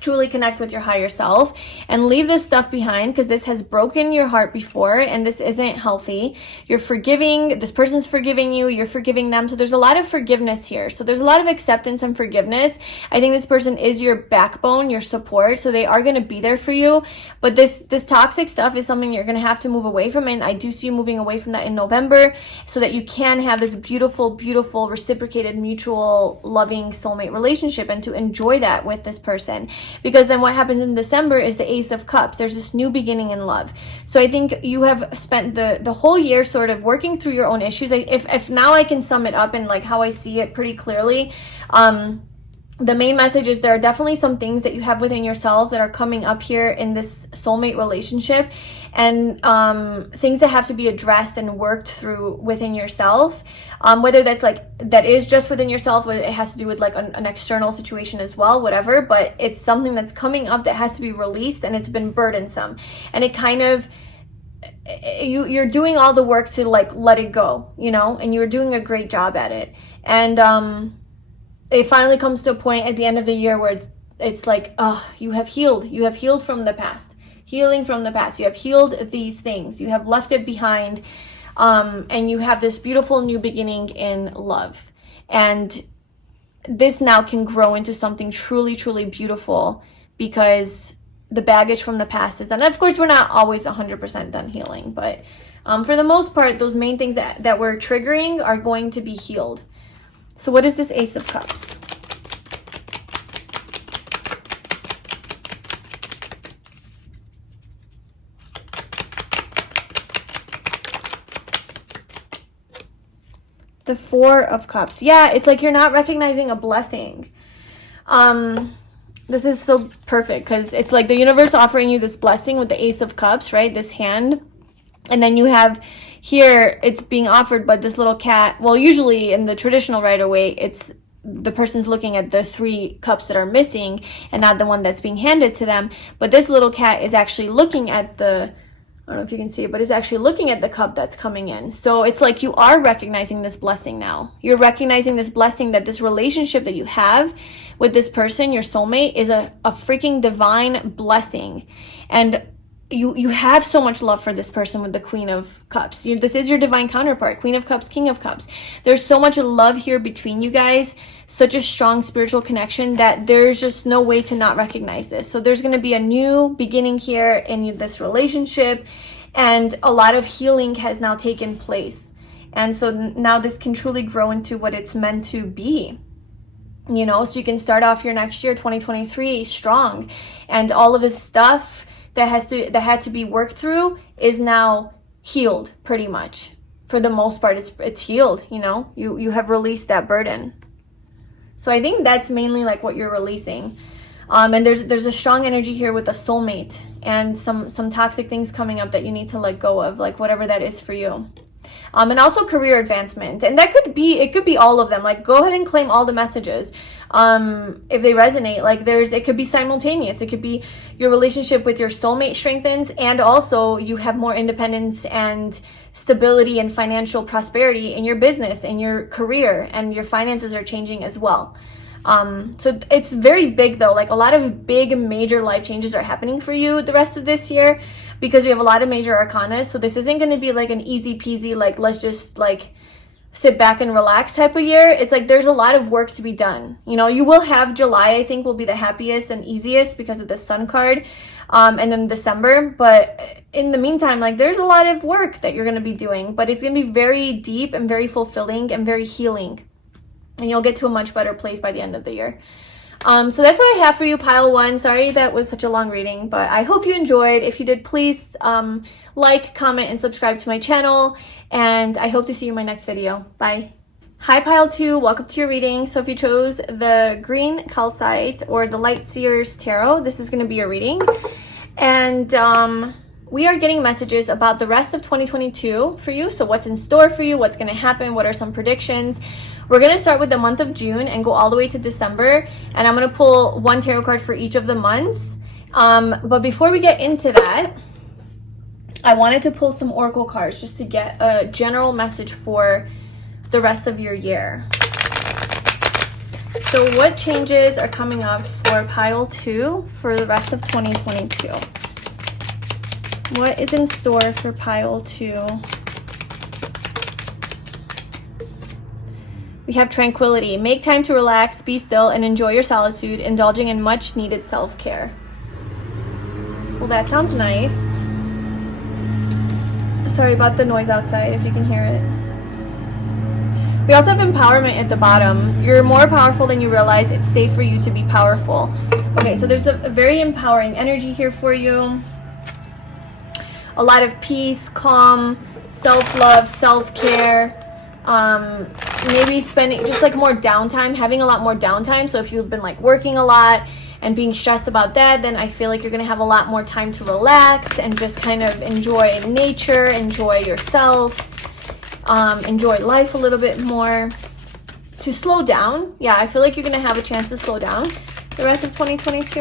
connect with your higher self and leave this stuff behind, because this has broken your heart before and this isn't healthy. You're forgiving, this person's forgiving you, you're forgiving them. So there's a lot of forgiveness here. So there's a lot of acceptance and forgiveness. I think this person is your backbone, your support. So they are going to be there for you. But this toxic stuff is something you're going to have to move away from. And I do see you moving away from that in November, so that you can have this beautiful, beautiful, reciprocated, mutual, loving soulmate relationship and to enjoy that with this person. because then what happens in December is the Ace of Cups. There's this new beginning in love. So I think you have spent the whole year sort of working through your own issues. If now I can sum it up in like how I see it pretty clearly, the main message is there are definitely some things that you have within yourself that are coming up here in this soulmate relationship, and things that have to be addressed and worked through within yourself, whether that's like that is just within yourself, whether it has to do with like an external situation as well, whatever, but it's something that's coming up that has to be released, and it's been burdensome, and it kind of, you're doing all the work to like let it go, you know, and you're doing a great job at it. And it finally comes to a point at the end of the year where it's like, oh, you have healed from the past, healing from the past. You have healed these things. You have left it behind, and you have this beautiful new beginning in love. And this now can grow into something truly, truly beautiful, because the baggage from the past is done. Of course, we're not always 100% done healing, but for the most part, those main things that we're triggering are going to be healed. So what is this Ace of Cups? The Four of Cups. Yeah, it's like you're not recognizing a blessing. This is so perfect because it's like the universe offering you this blessing with the Ace of Cups, right? This hand. And then you have here, it's being offered by this little cat. Well, usually in the traditional Rider-Waite, it's the person's looking at the 3 cups that are missing and not the one that's being handed to them. But this little cat is actually looking at the, I don't know if you can see it, but it's actually looking at the cup that's coming in. So it's like you are recognizing this blessing now. You're recognizing this blessing that this relationship that you have with this person, your soulmate, is a freaking divine blessing. And you have so much love for this person with the Queen of Cups. This is your divine counterpart, Queen of Cups, King of Cups. There's so much love here between you guys, such a strong spiritual connection that there's just no way to not recognize this. So there's going to be a new beginning here in this relationship, and a lot of healing has now taken place. And so now this can truly grow into what it's meant to be. You know, so you can start off your next year, 2023, strong, and all of this stuff that had to be worked through is now healed pretty much. For the most part, it's healed, you know. You have released that burden. So I think that's mainly like what you're releasing. And there's a strong energy here with a soulmate and some toxic things coming up that you need to let go of, like whatever that is for you. And also career advancement, and it could be all of them. Like, go ahead and claim all the messages if they resonate. Like, it could be simultaneous. It could be your relationship with your soulmate strengthens, and also you have more independence and stability and financial prosperity in your business and your career, and your finances are changing as well. So it's very big though. Like, a lot of big major life changes are happening for you the rest of this year, because we have a lot of major arcana. So this isn't going to be like an easy peasy, like, let's just like sit back and relax type of year. It's like there's a lot of work to be done. You know, you will have July, I think, will be the happiest and easiest because of the Sun card, and then December. But in the meantime, like, there's a lot of work that you're going to be doing, but it's going to be very deep and very fulfilling and very healing. And you'll get to a much better place by the end of the year. So that's what I have for you, pile 1. Sorry that was such a long reading, but I hope you enjoyed. If you did, please like, comment, and subscribe to my channel. And I hope to see you in my next video. Bye. Hi, pile 2. Welcome to your reading. So if you chose the green calcite or the Lightseer's tarot, this is going to be your reading. And we are getting messages about the rest of 2022 for you. So what's in store for you, what's going to happen, what are some predictions. We're going to start with the month of June and go all the way to December. And I'm going to pull 1 tarot card for each of the months. But before we get into that, I wanted to pull some oracle cards just to get a general message for the rest of your year. So what changes are coming up for pile 2 for the rest of 2022? What is in store for pile 2? We have tranquility. Make time to relax, be still, and enjoy your solitude, indulging in much needed self-care. Well, that sounds nice. Sorry about the noise outside, if you can hear it. We also have empowerment at the bottom. You're more powerful than you realize. It's safe for you to be powerful. Okay, so there's a very empowering energy here for you. A lot of peace, calm, self-love, self-care. Maybe spending just like more downtime, having a lot more downtime. So if you've been like working a lot and being stressed about that, then I feel like you're going to have a lot more time to relax and just kind of enjoy nature, enjoy yourself. Enjoy life a little bit more, to slow down. Yeah, I feel like you're gonna have a chance to slow down the rest of 2022.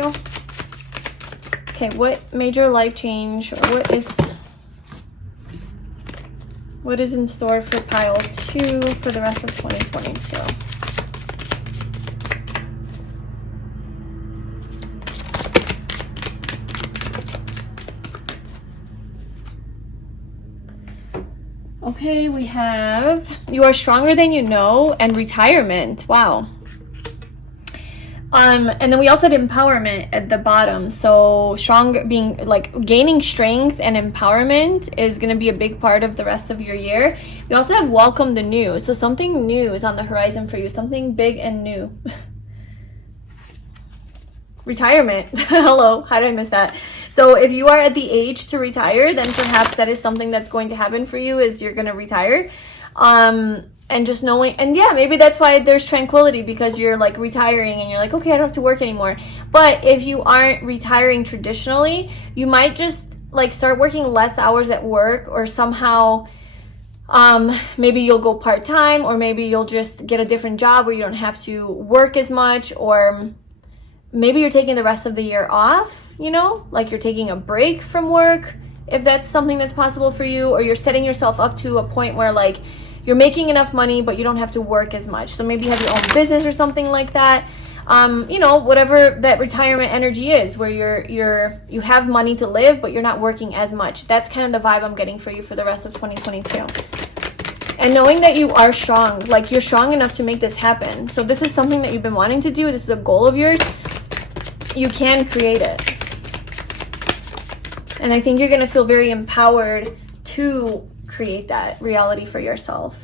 Okay, what major life change, or what is in store for pile 2 for the rest of 2022? Okay, we have you are stronger than you know and retirement. Wow. And then we also had empowerment at the bottom. So strong, being like gaining strength and empowerment is going to be a big part of the rest of your year. We also have welcome the new. So something new is on the horizon for you, something big and new. Retirement. Hello, how did I miss that? So if you are at the age to retire, then perhaps that is something that's going to happen for you, is you're going to retire. And just knowing, and yeah, maybe that's why there's tranquility, because you're like retiring and you're like, okay, I don't have to work anymore. But if you aren't retiring traditionally, you might just like start working less hours at work, or somehow maybe you'll go part-time, or maybe you'll just get a different job where you don't have to work as much, or maybe you're taking the rest of the year off, you know, like you're taking a break from work, if that's something that's possible for you, or you're setting yourself up to a point where like you're making enough money but you don't have to work as much. So maybe you have your own business or something like that. You know, whatever that retirement energy is, where you have money to live but you're not working as much. That's kind of the vibe I'm getting for you for the rest of 2022. And knowing that you are strong, like you're strong enough to make this happen. So this is something that you've been wanting to do. This is a goal of yours. You can create it. And I think you're going to feel very empowered to create that reality for yourself.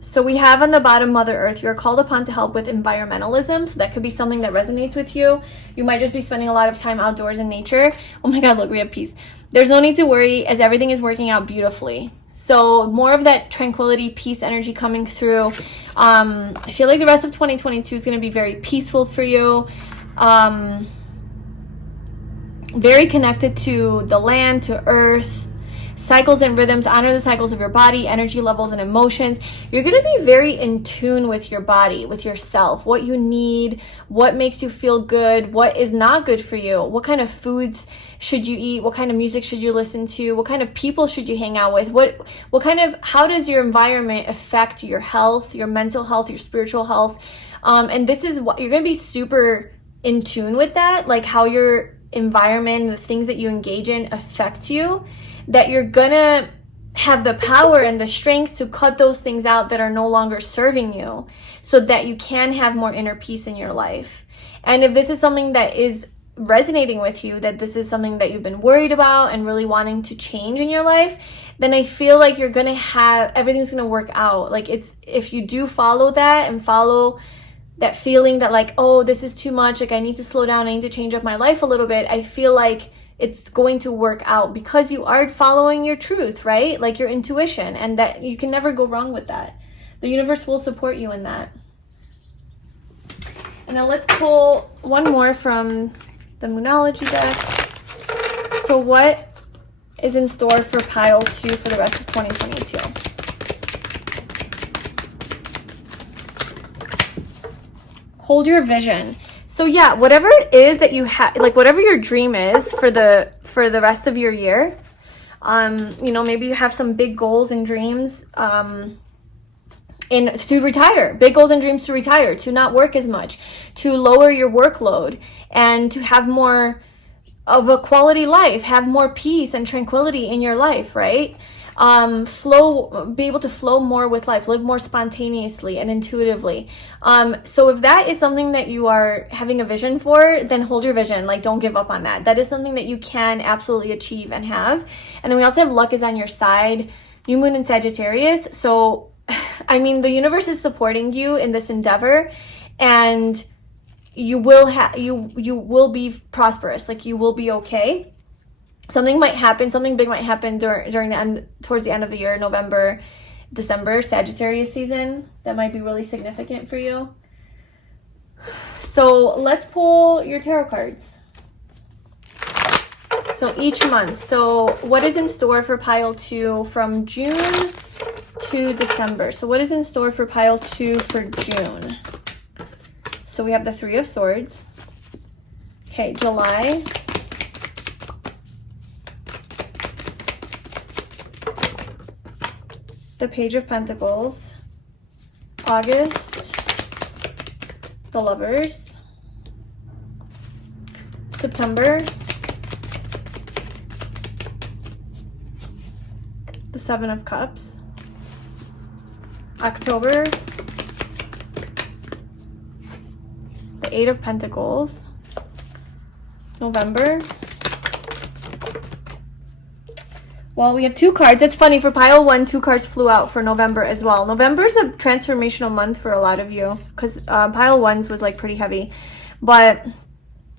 So we have on the bottom Mother Earth. You're called upon to help with environmentalism. So that could be something that resonates with you. You might just be spending a lot of time outdoors in nature. Oh my God, look, we have peace. There's no need to worry, as everything is working out beautifully. So more of that tranquility, peace energy coming through. I feel like the rest of 2022 is going to be very peaceful for you. Very connected to the land, to earth. Cycles and rhythms. Honor the cycles of your body, energy levels, and emotions. You're going to be very in tune with your body, with yourself, what you need, what makes you feel good, what is not good for you, what kind of foods should you eat, what kind of music should you listen to, what kind of people should you hang out with, how does your environment affect your health, your mental health, your spiritual health. And this is what you're going to be super in tune with, that, like how your environment and the things that you engage in affect you, that you're gonna have the power and the strength to cut those things out that are no longer serving you, so that you can have more inner peace in your life. And if this is something that is resonating with you, that this is something that you've been worried about and really wanting to change in your life, then I feel like you're gonna have, everything's gonna work out. Like if you do follow that and follow that feeling that like, oh, this is too much, like I need to slow down, I need to change up my life a little bit, I feel like it's going to work out, because you are following your truth, right? Like your intuition, and that you can never go wrong with that. The universe will support you in that. And then let's pull one more from the Moonology deck. So what is in store for pile 2 for the rest of 2022? Hold your vision. So yeah, whatever it is that you have, like whatever your dream is for the rest of your year, you know, maybe you have some big goals and dreams to retire, big goals and dreams to retire, to not work as much, to lower your workload, and to have more of a quality life, have more peace and tranquility in your life, right? Be able to flow more with life, live more spontaneously and intuitively. So if that is something that you are having a vision for, then hold your vision. Like, don't give up on that. That is something that you can absolutely achieve and have. And then we also have luck is on your side, new moon in Sagittarius. So I mean, the universe is supporting you in this endeavor, and you will be prosperous. Like, you will be okay. Something might happen, something big might happen during the end, towards the end of the year, November, December, Sagittarius season. That might be really significant for you. So let's pull your tarot cards. So each month. So what is in store for pile 2 from June to December? So what is in store for pile 2 for June? So we have the 3 of Swords. Okay, July. The Page of Pentacles. August. The Lovers. September. The 7 of Cups. October. The 8 of Pentacles. November. Well, we have 2 cards. It's funny, for pile 1, 2 cards flew out for November as well. November's a transformational month for a lot of you, because pile 1's was like pretty heavy. But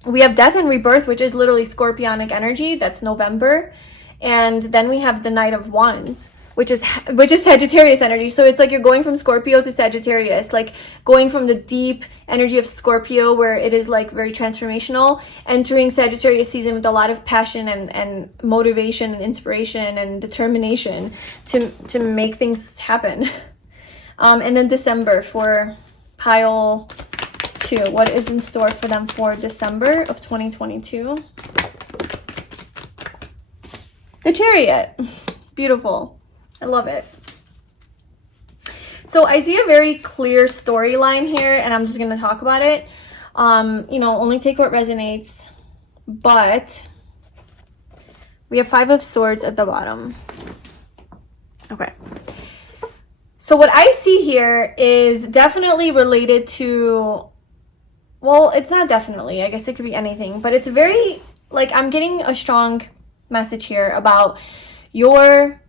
we have Death and Rebirth, which is literally Scorpionic energy. That's November. And then we have the Knight of Wands, which is Sagittarius energy. So it's like you're going from Scorpio to Sagittarius, like going from the deep energy of Scorpio, where it is like very transformational, entering Sagittarius season with a lot of passion and motivation and inspiration and determination to make things happen. And then December for pile 2. What is in store for them for December of 2022? The Chariot. Beautiful. I love it. So I see a very clear storyline here, and I'm just going to talk about it. You know, only take what resonates. But we have 5 of Swords at the bottom. Okay. So what I see here is definitely related to, well, it's not definitely. I guess it could be anything. But it's very, like, I'm getting a strong message here about your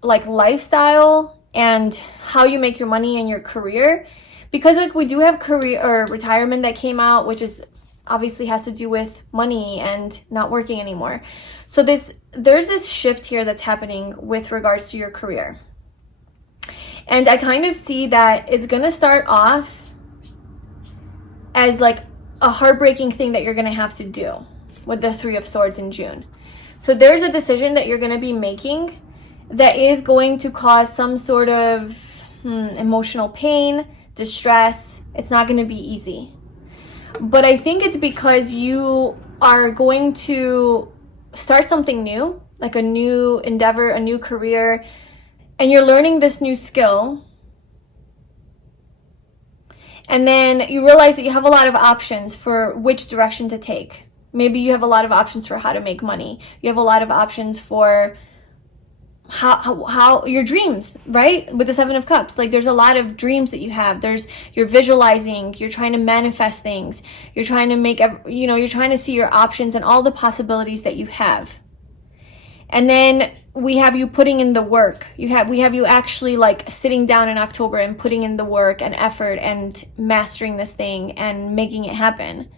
like lifestyle and how you make your money and your career, because like we do have career or retirement that came out, which is obviously has to do with money and not working anymore. So there's this shift here that's happening with regards to your career, and I kind of see that it's gonna start off as like a heartbreaking thing that you're gonna have to do with the 3 of Swords in June. So there's a decision that you're gonna be making that is going to cause some sort of emotional pain, distress. It's not going to be easy. But I think it's because you are going to start something new, like a new endeavor, a new career, and you're learning this new skill. And then you realize that you have a lot of options for which direction to take. Maybe you have a lot of options for how to make money. You have a lot of options for how your dreams, right? With the 7 of Cups, like there's a lot of dreams that you have. You're visualizing, you're trying to manifest things, you're trying to make, you know, you're trying to see your options and all the possibilities that you have. And then we have you putting in the work. We have you actually like sitting down in October and putting in the work and effort and mastering this thing and making it happen.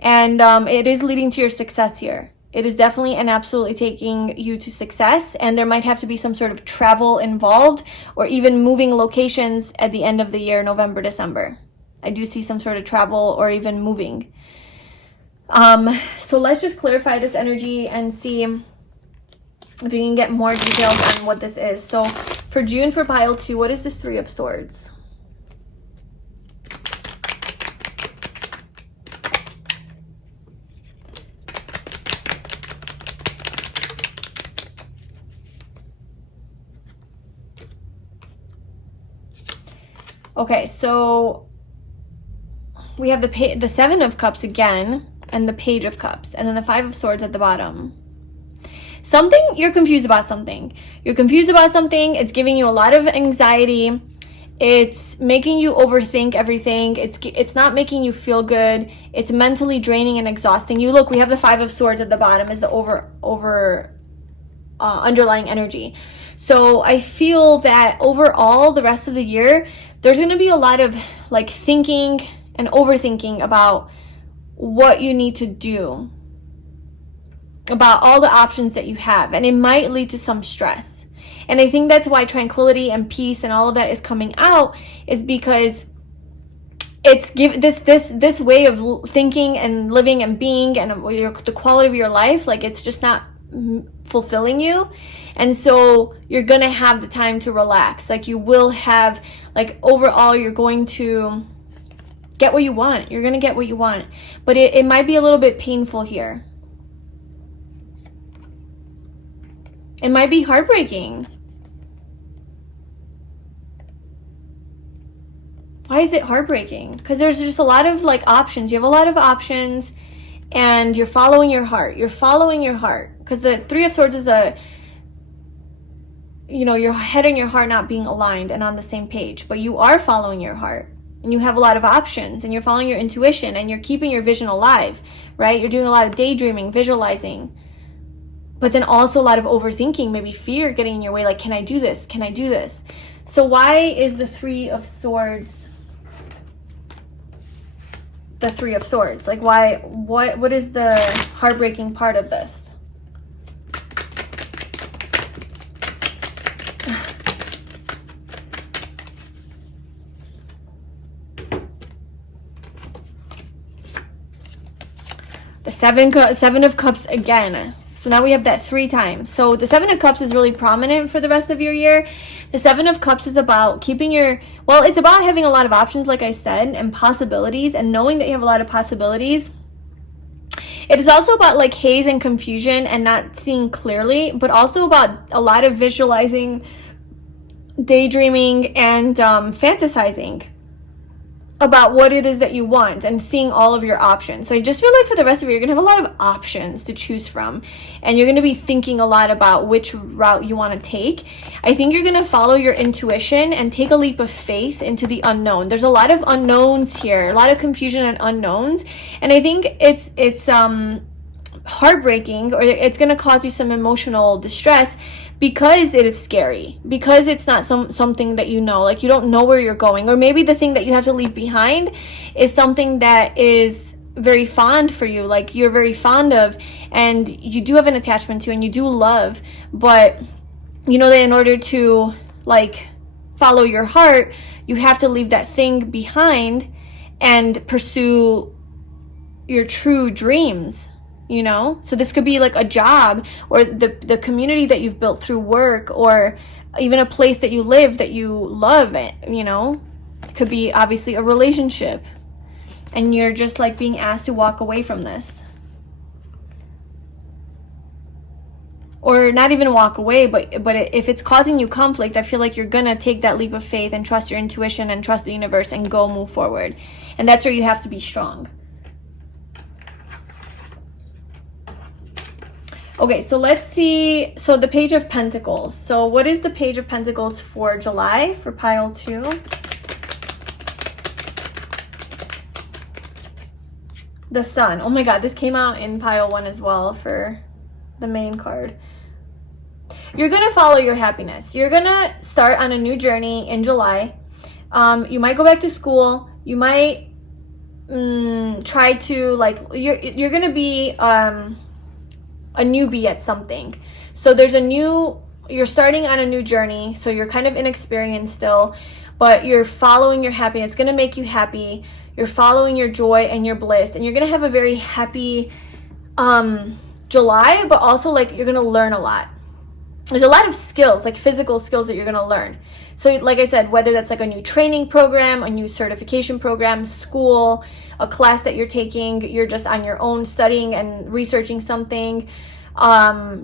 And it is leading to your success here. It is definitely and absolutely taking you to success, and there might have to be some sort of travel involved, or even moving locations at the end of the year, November, December. I do see some sort of travel or even moving. So let's just clarify this energy and see if we can get more details on what this is. So for June, for pile 2, what is this 3 of Swords? Okay, so we have the 7 of Cups again, and the Page of Cups, and then the 5 of Swords at the bottom. You're confused about something. You're confused about something. It's giving you a lot of anxiety. It's making you overthink everything. It's not making you feel good. It's mentally draining and exhausting you. Look, we have the 5 of Swords at the bottom as the underlying energy. So I feel that overall the rest of the year, there's going to be a lot of like thinking and overthinking about what you need to do, about all the options that you have, and it might lead to some stress. And I think that's why tranquility and peace and all of that is coming out, is because it's this way of thinking and living and being and the quality of your life, like it's just not fulfilling you. And so you're gonna have the time to relax. Like you will have, like overall you're going to get what you want. You're gonna get what you want, but it might be a little bit painful here. It might be heartbreaking. Why is it heartbreaking? Because there's just a lot of like options. You have a lot of options and you're following your heart. You're following your heart. Because the Three of Swords is your head and your heart not being aligned and on the same page. But you are following your heart. And you have a lot of options. And you're following your intuition. And you're keeping your vision alive. Right? You're doing a lot of daydreaming, visualizing. But then also a lot of overthinking. Maybe fear getting in your way. Like, can I do this? Can I do this? So why is the Three of Swords the Three of Swords? Like why, what is the heartbreaking part of this? The Seven of Cups again. So now we have that 3 times. So the Seven of Cups is really prominent for the rest of your year. The Seven of Cups is about keeping it's about having a lot of options, like I said, and possibilities, and knowing that you have a lot of possibilities. It is also about like haze and confusion and not seeing clearly, but also about a lot of visualizing, daydreaming, and fantasizing about what it is that you want and seeing all of your options. So I just feel like for the rest of it, you're gonna have a lot of options to choose from, and you're gonna be thinking a lot about which route you want to take. I think you're gonna follow your intuition and take a leap of faith into the unknown. There's a lot of unknowns here, a lot of confusion and unknowns, and I think it's heartbreaking, or it's gonna cause you some emotional distress, because it is scary, because it's not something that you know, like you don't know where you're going, or maybe the thing that you have to leave behind is something that is very fond for you, like you're very fond of, and you do have an attachment to, and you do love, but you know that in order to like follow your heart, you have to leave that thing behind and pursue your true dreams. You know, so this could be like a job, or the community that you've built through work, or even a place that you live that you love. You know, it could be obviously a relationship, and you're just like being asked to walk away from this, or not even walk away, but if it's causing you conflict, I feel like you're gonna take that leap of faith and trust your intuition and trust the universe and go move forward. And that's where you have to be strong. Okay, so let's see. So the Page of Pentacles. So what is the Page of Pentacles for July for pile 2? The Sun. Oh my God, this came out in pile 1 as well for the main card. You're going to follow your happiness. You're going to start on a new journey in July. You might go back to school. You might try to, like, you're going to be a newbie at something. So you're starting on a new journey, so you're kind of inexperienced still, but you're following your happiness. It's going to make you happy. You're following your joy and your bliss, and you're going to have a very happy July, but also like you're going to learn a lot. There's a lot of skills, like physical skills that you're going to learn. So like I said, whether that's like a new training program, a new certification program, school, a class that you're taking, you're just on your own studying and researching something,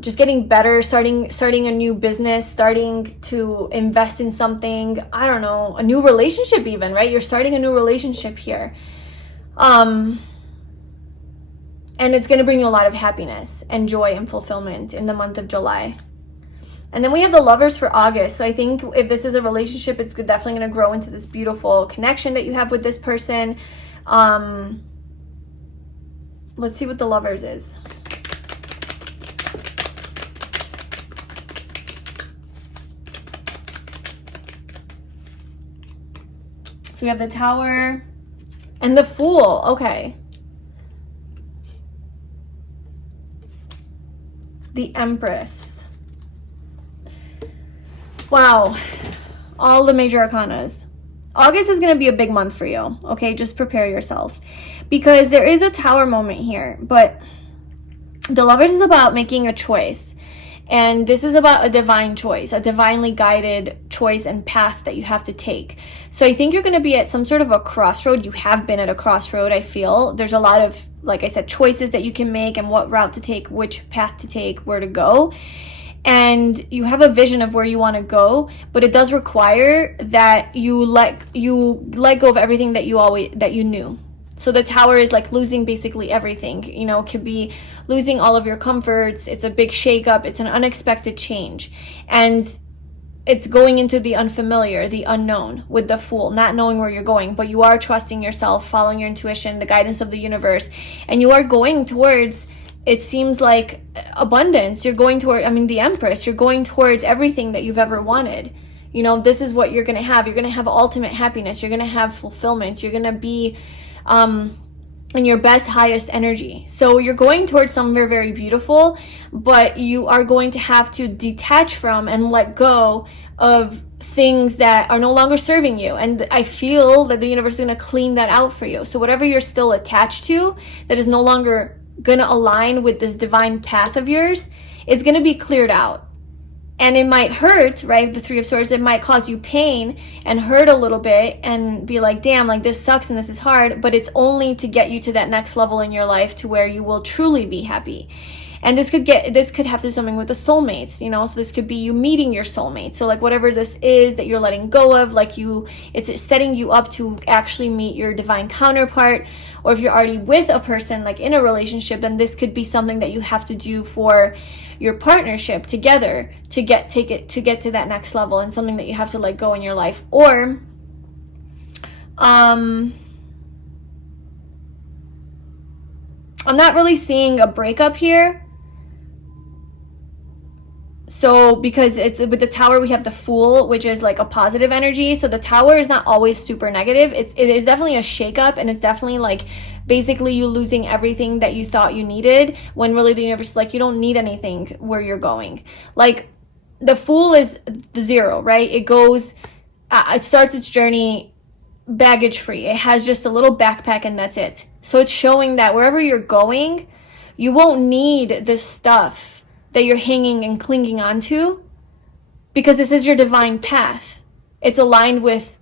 just getting better, starting a new business, starting to invest in something, I don't know, a new relationship even, right? You're starting a new relationship here. And it's going to bring you a lot of happiness and joy and fulfillment in the month of July. And then we have the Lovers for August. So I think if this is a relationship, it's definitely going to grow into this beautiful connection that you have with this person. Let's see what the Lovers is. So we have the Tower and the Fool. Okay. The Empress. Wow. All the major arcanas. August is going to be a big month for you. Okay, just prepare yourself. Because there is a Tower moment here. But the Lovers is about making a choice. And this is about a divine choice, a divinely guided choice and path that you have to take. So I think you're going to be at some sort of a crossroad. You have been at a crossroad, I feel. There's a lot of, like I said, choices that you can make and what route to take, which path to take, where to go. And you have a vision of where you want to go, but it does require that you let go of everything that you knew. So the Tower is like losing basically everything, you know, it could be losing all of your comforts. It's a big shakeup. It's an unexpected change. And it's going into the unfamiliar, the unknown with the Fool, not knowing where you're going, but you are trusting yourself, following your intuition, the guidance of the universe, and you are going towards, it seems like, abundance. You're going toward, I mean, the Empress, you're going towards everything that you've ever wanted. You know, this is what you're going to have. You're going to have ultimate happiness. You're going to have fulfillment. You're going to be in your best, highest energy. So you're going towards somewhere very beautiful, but you are going to have to detach from and let go of things that are no longer serving you. And I feel that the universe is going to clean that out for you. So whatever you're still attached to that is no longer going to align with this divine path of yours is going to be cleared out. And it might hurt, right? The Three of Swords, it might cause you pain and hurt a little bit and be like, damn, like this sucks and this is hard, but it's only to get you to that next level in your life to where you will truly be happy. And this could have to do something with the soulmates, you know, so this could be you meeting your soulmate. So like whatever this is that you're letting go of, like it's setting you up to actually meet your divine counterpart. Or if you're already with a person, like in a relationship, then this could be something that you have to do for your partnership together to get to that next level, and something that you have to let go in your life. Or I'm not really seeing a breakup here. So because it's with the Tower, we have the Fool, which is like a positive energy. So the Tower is not always super negative. It is definitely a shakeup, and it's definitely like basically you losing everything that you thought you needed, when really the universe is like, you don't need anything where you're going. Like the Fool is the zero, right? It goes, it starts its journey baggage free. It has just a little backpack and that's it. So it's showing that wherever you're going, you won't need this stuff that you're hanging and clinging onto, because this is your divine path. It's aligned with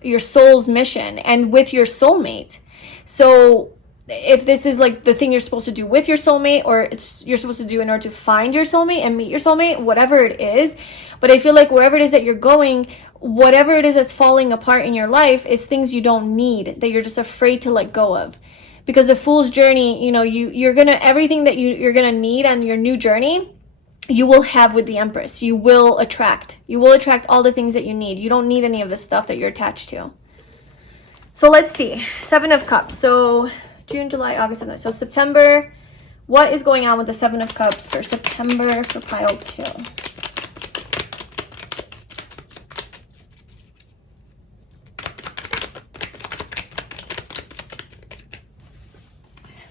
your soul's mission and with your soulmate. So if this is like the thing you're supposed to do with your soulmate, or you're supposed to do in order to find your soulmate and meet your soulmate, whatever it is, but I feel like wherever it is that you're going, whatever it is that's falling apart in your life is things you don't need, that you're just afraid to let go of. Because the Fool's journey, you know, you're gonna, everything that you're gonna need on your new journey, you will have with the Empress. You will attract all the things that you need. You don't need any of the stuff that you're attached to. So let's see, Seven of Cups. So June, July, August, September. So September, what is going on with the Seven of Cups for September for pile 2?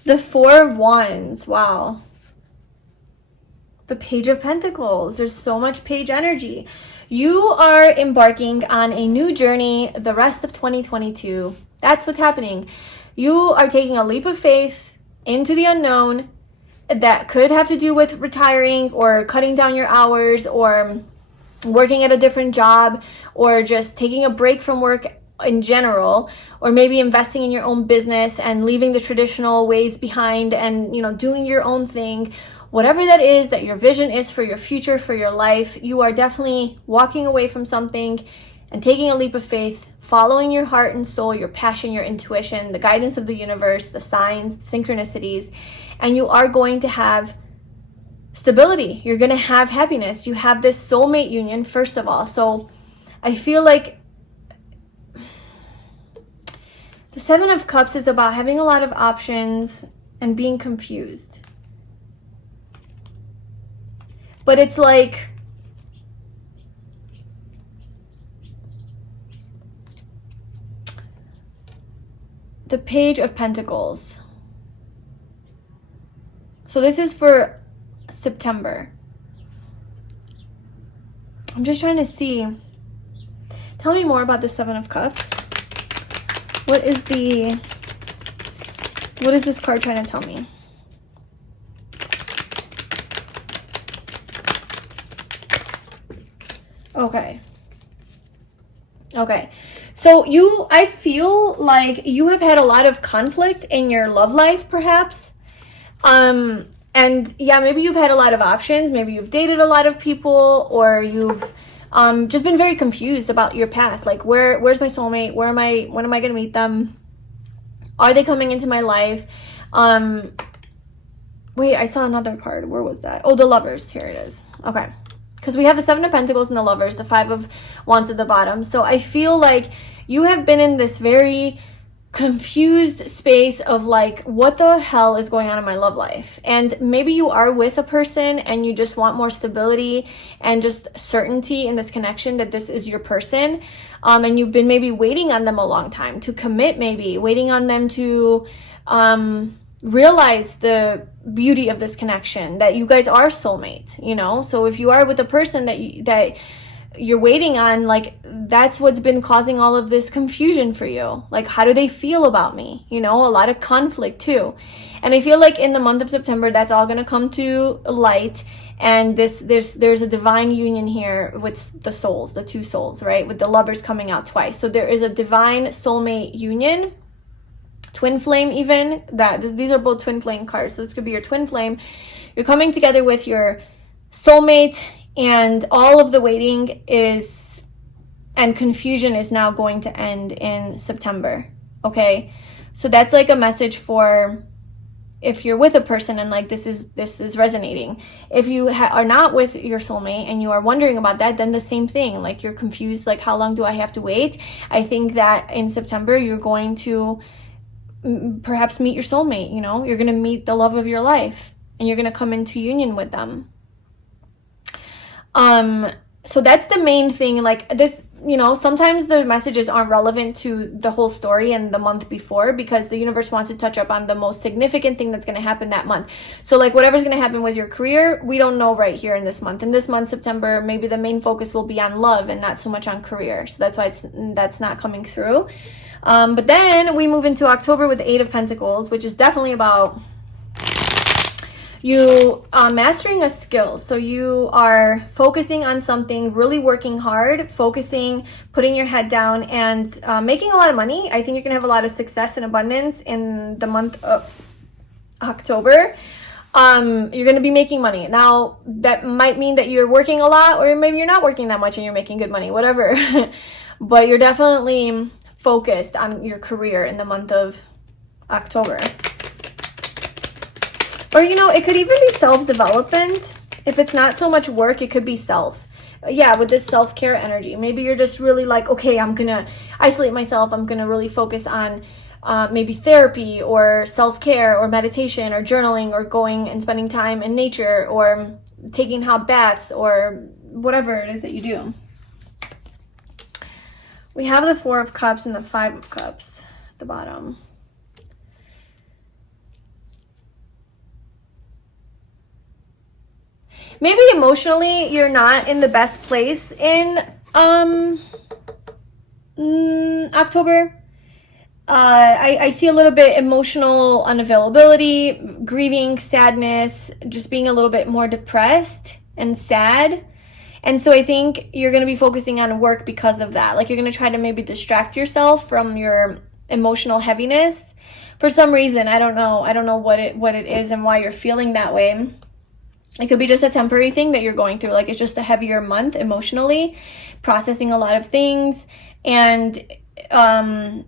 The Four of Wands, wow. The Page of Pentacles, there's so much page energy. You are embarking on a new journey the rest of 2022. That's what's happening. You are taking a leap of faith into the unknown that could have to do with retiring or cutting down your hours or working at a different job or just taking a break from work in general, or maybe investing in your own business and leaving the traditional ways behind and, you know, doing your own thing. Whatever that is that your vision is for your future, for your life, you are definitely walking away from something and taking a leap of faith, following your heart and soul, your passion, your intuition, the guidance of the universe, the signs, synchronicities, and you are going to have stability. You're going to have happiness. You have this soulmate union, first of all. So I feel like the Seven of Cups is about having a lot of options and being confused. But it's like, the Page of Pentacles. So this is for September. I'm just trying to see. Tell me more about the Seven of Cups. What is this card trying to tell me? Okay. Okay. So I feel like you have had a lot of conflict in your love life, perhaps. And yeah, maybe you've had a lot of options. Maybe you've dated a lot of people, or you've just been very confused about your path. Like, where's my soulmate? When am I going to meet them? Are they coming into my life? Wait, I saw another card. Where was that? Oh, the Lovers. Here it is. Okay. Because we have the Seven of Pentacles and the Lovers, the Five of Wands at the bottom. So I feel like you have been in this very confused space of like, what the hell is going on in my love life? And maybe you are with a person and you just want more stability and just certainty in this connection that this is your person. And you've been maybe waiting on them a long time to commit, maybe waiting on them to realize the beauty of this connection, that you guys are soulmates, you know? So if you are with a person that you're waiting on, like, that's what's been causing all of this confusion for you. Like, how do they feel about me? You know, a lot of conflict too. And I feel like in the month of September, that's all going to come to light. And there's a divine union here with the souls, the two souls, right? With the Lovers coming out twice. So there is a divine soulmate union, twin flame even. These are both twin flame cards. So this could be your twin flame. You're coming together with your soulmate, and all of the waiting and confusion is now going to end in September. Okay, so that's like a message for if you're with a person and like this is resonating. If you are not with your soulmate and you are wondering about that, then the same thing. Like, you're confused, like, how long do I have to wait? I think that in September you're going to perhaps meet your soulmate. You know, you're going to meet the love of your life and you're going to come into union with them. So that's the main thing. Like, this, you know, sometimes the messages aren't relevant to the whole story and the month before, because the universe wants to touch up on the most significant thing that's going to happen that month. So like, whatever's going to happen with your career, we don't know right here in this month. In this month, September, maybe the main focus will be on love and not so much on career. So that's why that's not coming through. But then we move into October with the Eight of Pentacles, which is definitely about you mastering a skill. So you are focusing on something, really working hard, putting your head down, and making a lot of money. I think you're gonna have a lot of success and abundance in the month of October. You're gonna be making money. Now, that might mean that you're working a lot, or maybe you're not working that much and you're making good money, whatever. But you're definitely focused on your career in the month of October. Or, you know, it could even be self-development. If it's not so much work, it could be self. Yeah, with this self-care energy. Maybe you're just really like, okay, I'm going to isolate myself. I'm going to really focus on maybe therapy or self-care or meditation or journaling or going and spending time in nature or taking hot baths or whatever it is that you do. We have the Four of Cups and the Five of Cups at the bottom. Maybe emotionally you're not in the best place in October. I see a little bit emotional unavailability, grieving, sadness, just being a little bit more depressed and sad. And so I think you're going to be focusing on work because of that. Like, you're going to try to maybe distract yourself from your emotional heaviness for some reason. I don't know what it is and why you're feeling that way. It could be just a temporary thing that you're going through. Like, it's just a heavier month emotionally, processing a lot of things. And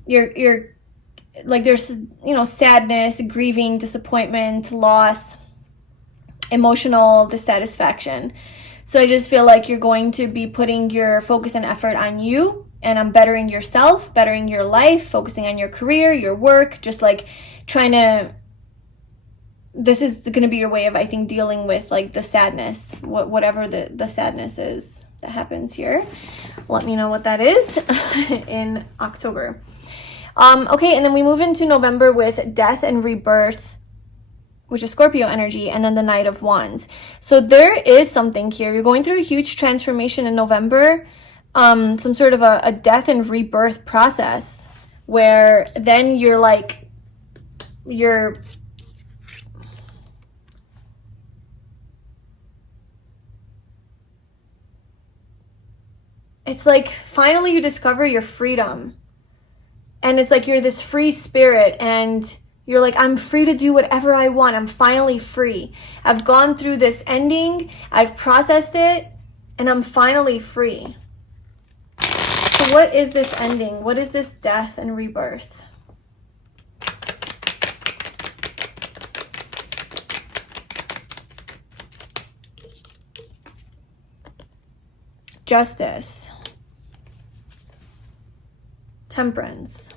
you're like, there's, you know, sadness, grieving, disappointment, loss, emotional dissatisfaction. So I just feel like you're going to be putting your focus and effort on you and on bettering yourself, bettering your life, focusing on your career, your work, just like trying to, this is going to be your way of, I think, dealing with like the sadness, whatever the sadness is that happens here. Let me know what that is in October. Okay, and then we move into November with death and rebirth, which is Scorpio energy, and then the Knight of Wands. So there is something here. You're going through a huge transformation in November, some sort of a death and rebirth process, where then you're like, it's like finally you discover your freedom. And it's like you're this free spirit and you're like, I'm free to do whatever I want. I'm finally free. I've gone through this ending. I've processed it and I'm finally free. So what is this ending? What is this death and rebirth? Justice. Temperance.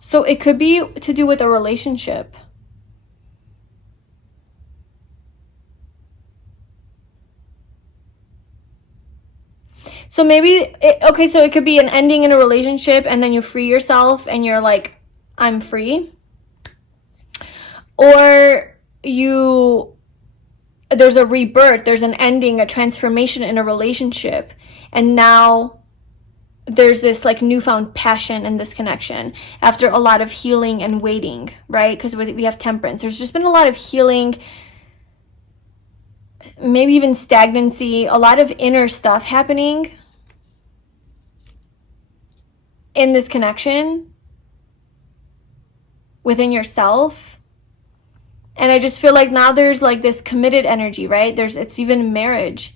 So it could be to do with a relationship. So maybe, okay, so it could be an ending in a relationship and then you free yourself and you're like, I'm free. Or there's a rebirth, there's an ending, a transformation in a relationship. And now there's this like newfound passion in this connection after a lot of healing and waiting, right? Because we have temperance. There's just been a lot of healing, maybe even stagnancy, a lot of inner stuff happening in this connection within yourself. And I just feel like now there's like this committed energy, right? It's even marriage.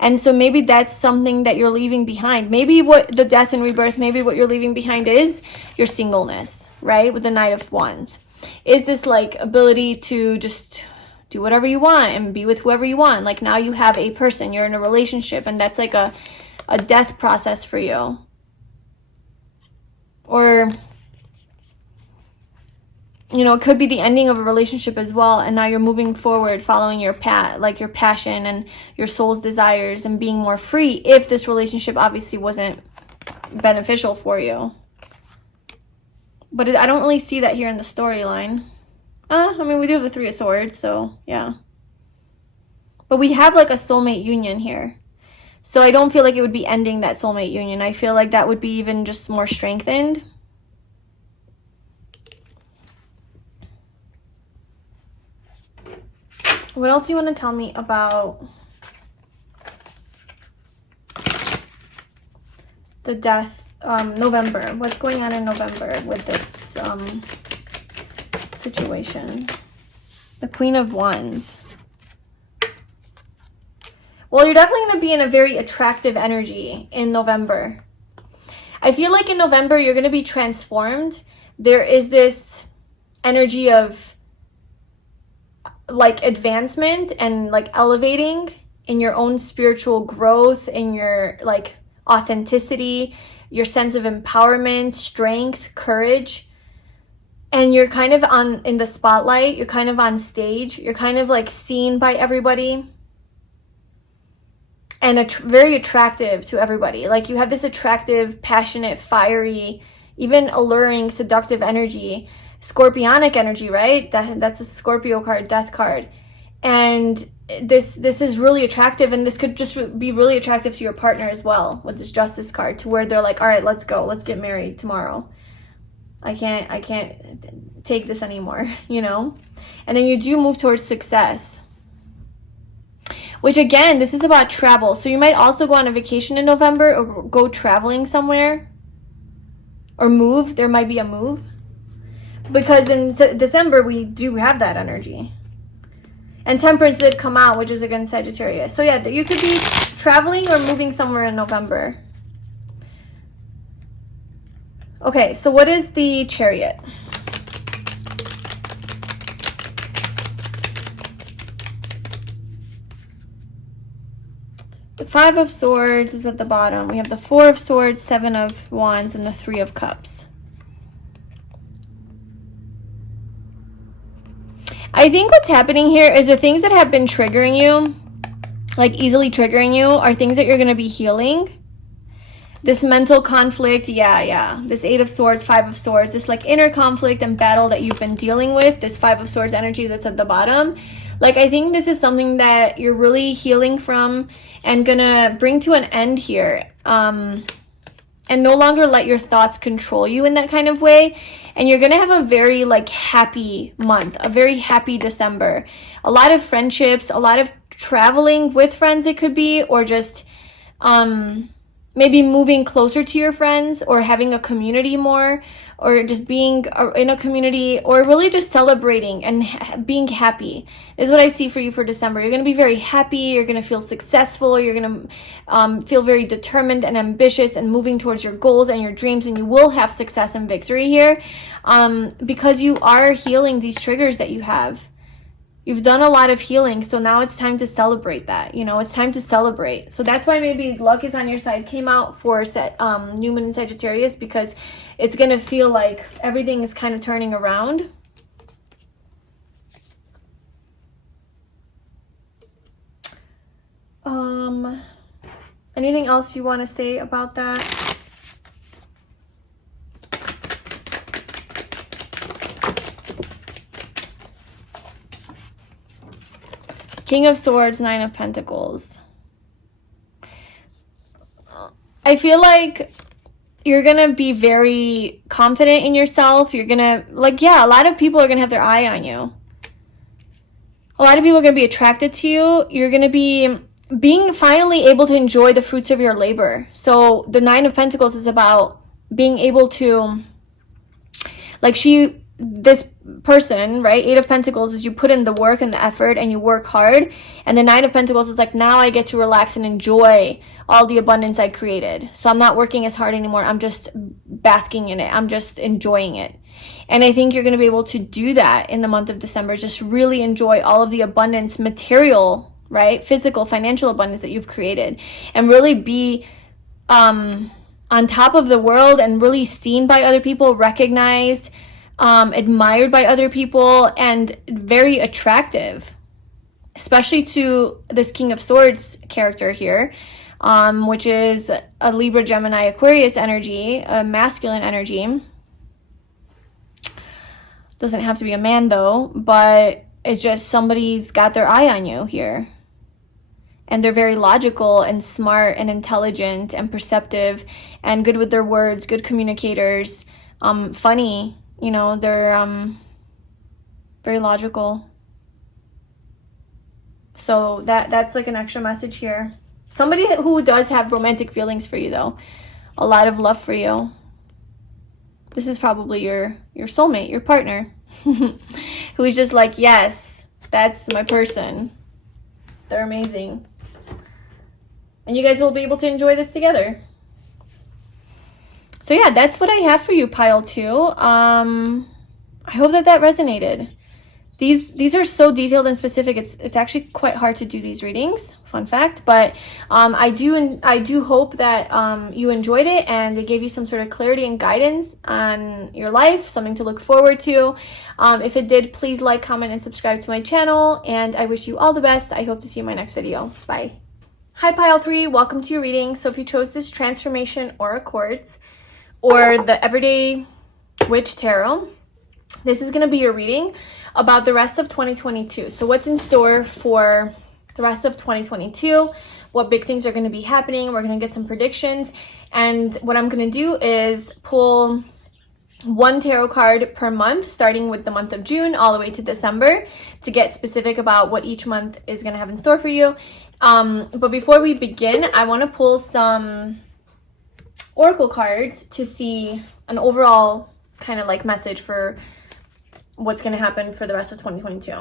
And so maybe that's something that you're leaving behind. Maybe what the death and rebirth, maybe what you're leaving behind is your singleness, right? With the Knight of Wands. Is this like ability to just do whatever you want and be with whoever you want? Like now you have a person, you're in a relationship, and that's like a death process for you. Or, you know, it could be the ending of a relationship as well, and now you're moving forward following your your passion and your soul's desires and being more free if this relationship obviously wasn't beneficial for you. But I don't really see that here in the storyline. I mean, we do have the Three of Swords, so yeah. But we have like a soulmate union here. So I don't feel like it would be ending that soulmate union. I feel like that would be even just more strengthened. What else do you want to tell me about the death, November? What's going on in November with this situation? The Queen of Wands. Well, you're definitely going to be in a very attractive energy in November. I feel like in November, you're going to be transformed. There is this energy of like advancement and like elevating in your own spiritual growth, in your like authenticity, your sense of empowerment, strength, courage. And you're kind of in the spotlight, you're kind of on stage, you're kind of like seen by everybody. And very attractive to everybody. Like you have this attractive, passionate, fiery, even alluring, seductive energy. Scorpionic energy, right? That's a Scorpio card, death card. And this is really attractive, and this could just be really attractive to your partner as well with this Justice card, to where they're like, all right, let's go, let's get married tomorrow. I can't take this anymore, you know? And then you do move towards success, which again, this is about travel. So you might also go on a vacation in November or go traveling somewhere or move. There might be a move. Because in December, we do have that energy. And Temperance did come out, which is against Sagittarius. So yeah, you could be traveling or moving somewhere in November. Okay, so what is the Chariot? The Five of Swords is at the bottom. We have the Four of Swords, Seven of Wands, and the Three of Cups. I think what's happening here is the things that have been triggering you, like easily triggering you, are things that you're going to be healing. This mental conflict, yeah. This 8 of Swords, 5 of Swords, this like inner conflict and battle that you've been dealing with, this 5 of Swords energy that's at the bottom. Like, I think this is something that you're really healing from and gonna bring to an end here. And no longer let your thoughts control you in that kind of way. And you're gonna have a very like happy month, a very happy December. A lot of friendships, a lot of traveling with friends it could be, or just maybe moving closer to your friends, or having a community more, or just being in a community, or really just celebrating and being happy is what I see for you for December. You're going to be very happy. You're going to feel successful. You're going to feel very determined and ambitious and moving towards your goals and your dreams, and you will have success and victory here because you are healing these triggers that you have. You've done a lot of healing, so now it's time to celebrate that. You know, it's time to celebrate. So that's why maybe luck is on your side came out for New Moon and Sagittarius, because it's going to feel like everything is kind of turning around. Anything else you want to say about that? King of Swords, 9 of Pentacles. I feel like you're going to be very confident in yourself. You're going to, like, yeah, a lot of people are going to have their eye on you. A lot of people are going to be attracted to you. You're going to be being finally able to enjoy the fruits of your labor. So the 9 of Pentacles is about being able to, like, this person, right? 8 of Pentacles is you put in the work and the effort and you work hard. And the 9 of Pentacles is like, now I get to relax and enjoy all the abundance I created. So I'm not working as hard anymore. I'm just basking in it. I'm just enjoying it. And I think you're going to be able to do that in the month of December. Just really enjoy all of the abundance, material, right? Physical, financial abundance that you've created. And really be on top of the world and really seen by other people, recognized, admired by other people, and very attractive, especially to this King of Swords character here, which is a Libra, Gemini, Aquarius energy, a masculine energy. Doesn't have to be a man though, but it's just somebody's got their eye on you here. And they're very logical and smart and intelligent and perceptive and good with their words, good communicators, funny. You know, they're very logical. So that's like an extra message here. Somebody who does have romantic feelings for you though. A lot of love for you. This is probably your soulmate, your partner. Who's just like, yes, that's my person. They're amazing. And you guys will be able to enjoy this together. So yeah, that's what I have for you, pile 2. I hope that resonated. These are so detailed and specific. It's actually quite hard to do these readings. Fun fact, but I do hope that you enjoyed it and it gave you some sort of clarity and guidance on your life, something to look forward to. If it did, please like, comment, and subscribe to my channel. And I wish you all the best. I hope to see you in my next video. Bye. Hi, pile 3. Welcome to your reading. So if you chose this Transformation Aura Quartz or the Everyday Witch Tarot, this is going to be your reading about the rest of 2022. So what's in store for the rest of 2022, what big things are going to be happening. We're going to get some predictions. And what I'm going to do is pull one tarot card per month, starting with the month of June all the way to December, to get specific about what each month is going to have in store for you. But before we begin, I want to pull some oracle cards to see an overall kind of like message for what's going to happen for the rest of 2022.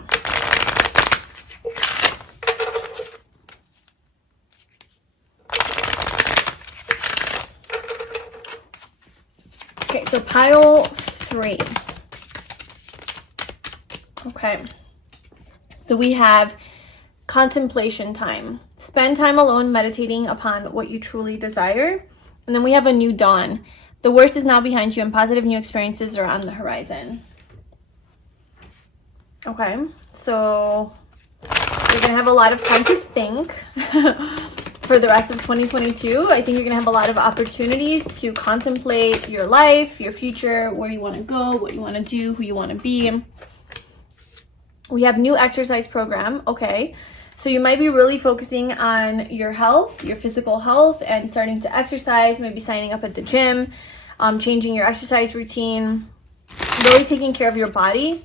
Okay, so pile 3. Okay, so we have contemplation time. Spend time alone meditating upon what you truly desire. And then we have a new dawn. The worst is now behind you and positive new experiences are on the horizon. Okay, so you're gonna have a lot of time to think. for the rest of 2022. I think you're gonna have a lot of opportunities to contemplate your life, your future, where you want to go, what you want to do, who you want to be. We have new exercise program. Okay, so you might be really focusing on your health, your physical health, and starting to exercise, maybe signing up at the gym, changing your exercise routine, really taking care of your body.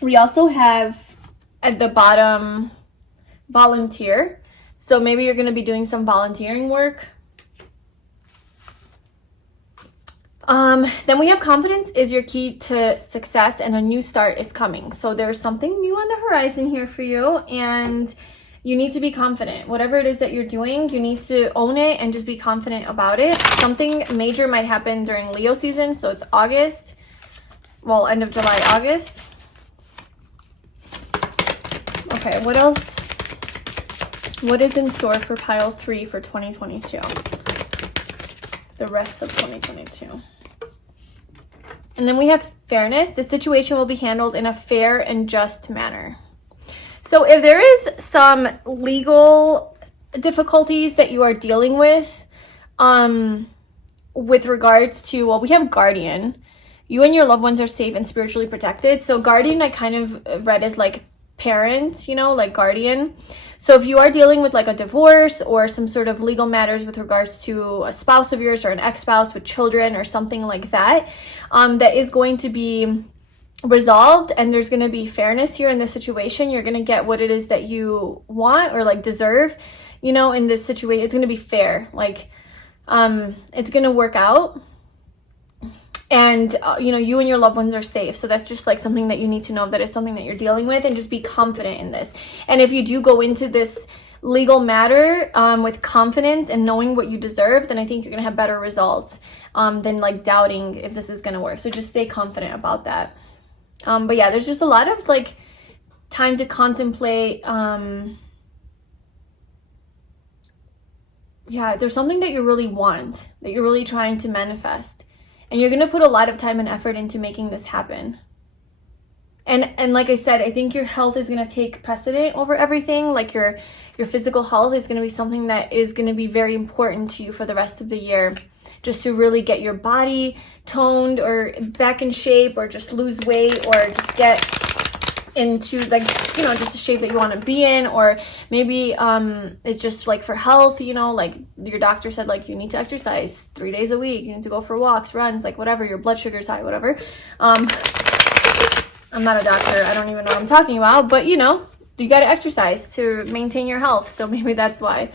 We also have at the bottom volunteer. So maybe you're going to be doing some volunteering work. Then we have confidence is your key to success, and a new start is coming. So there's something new on the horizon here for you, and you need to be confident. Whatever it is that you're doing, you need to own it and just be confident about it. Something major might happen during Leo season. So it's August. Well, end of July, August. Okay, what else? What is in store for pile 3 for 2022? The rest of 2022. And then we have fairness. The situation will be handled in a fair and just manner. So if there is some legal difficulties that you are dealing with regards to, well, we have guardian. You and your loved ones are safe and spiritually protected. So guardian I kind of read as like parent, you know, like guardian. So if you are dealing with like a divorce or some sort of legal matters with regards to a spouse of yours or an ex-spouse with children or something like that, that is going to be resolved, and there's going to be fairness here in this situation. You're going to get what it is that you want or like deserve, you know, in this situation. It's going to be fair. Like, it's going to work out. And, you know, you and your loved ones are safe. So that's just like something that you need to know, that is something that you're dealing with, and just be confident in this. And if you do go into this legal matter with confidence and knowing what you deserve, then I think you're going to have better results than like doubting if this is going to work. So just stay confident about that. But yeah, there's just a lot of like time to contemplate. Yeah, there's something that you really want, that you're really trying to manifest. And you're going to put a lot of time and effort into making this happen. And like I said, I think your health is going to take precedent over everything. Like your physical health is going to be something that is going to be very important to you for the rest of the year. Just to really get your body toned or back in shape, or just lose weight, or just get into like, you know, just the shape that you want to be in. Or maybe it's just like for health, you know, like your doctor said, like you need to exercise 3 days a week, you need to go for walks, runs, like whatever, your blood sugar's high, whatever. I'm not a doctor, I don't even know what I'm talking about, but you know, you got to exercise to maintain your health. So maybe that's why.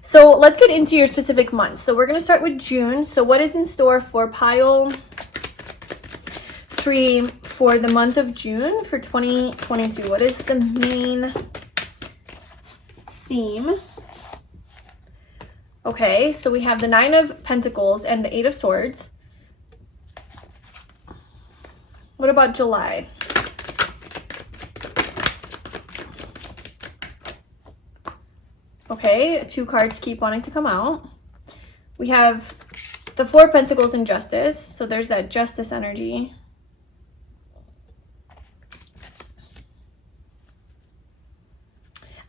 So let's get into your specific months. So we're going to start with June. So what is in store for pile 3 for the month of June for 2022? What is the main theme? Okay, so we have the 9 of Pentacles and the 8 of Swords. What about July? Okay, 2 cards keep wanting to come out. We have the 4 of Pentacles and Justice. So there's that justice energy.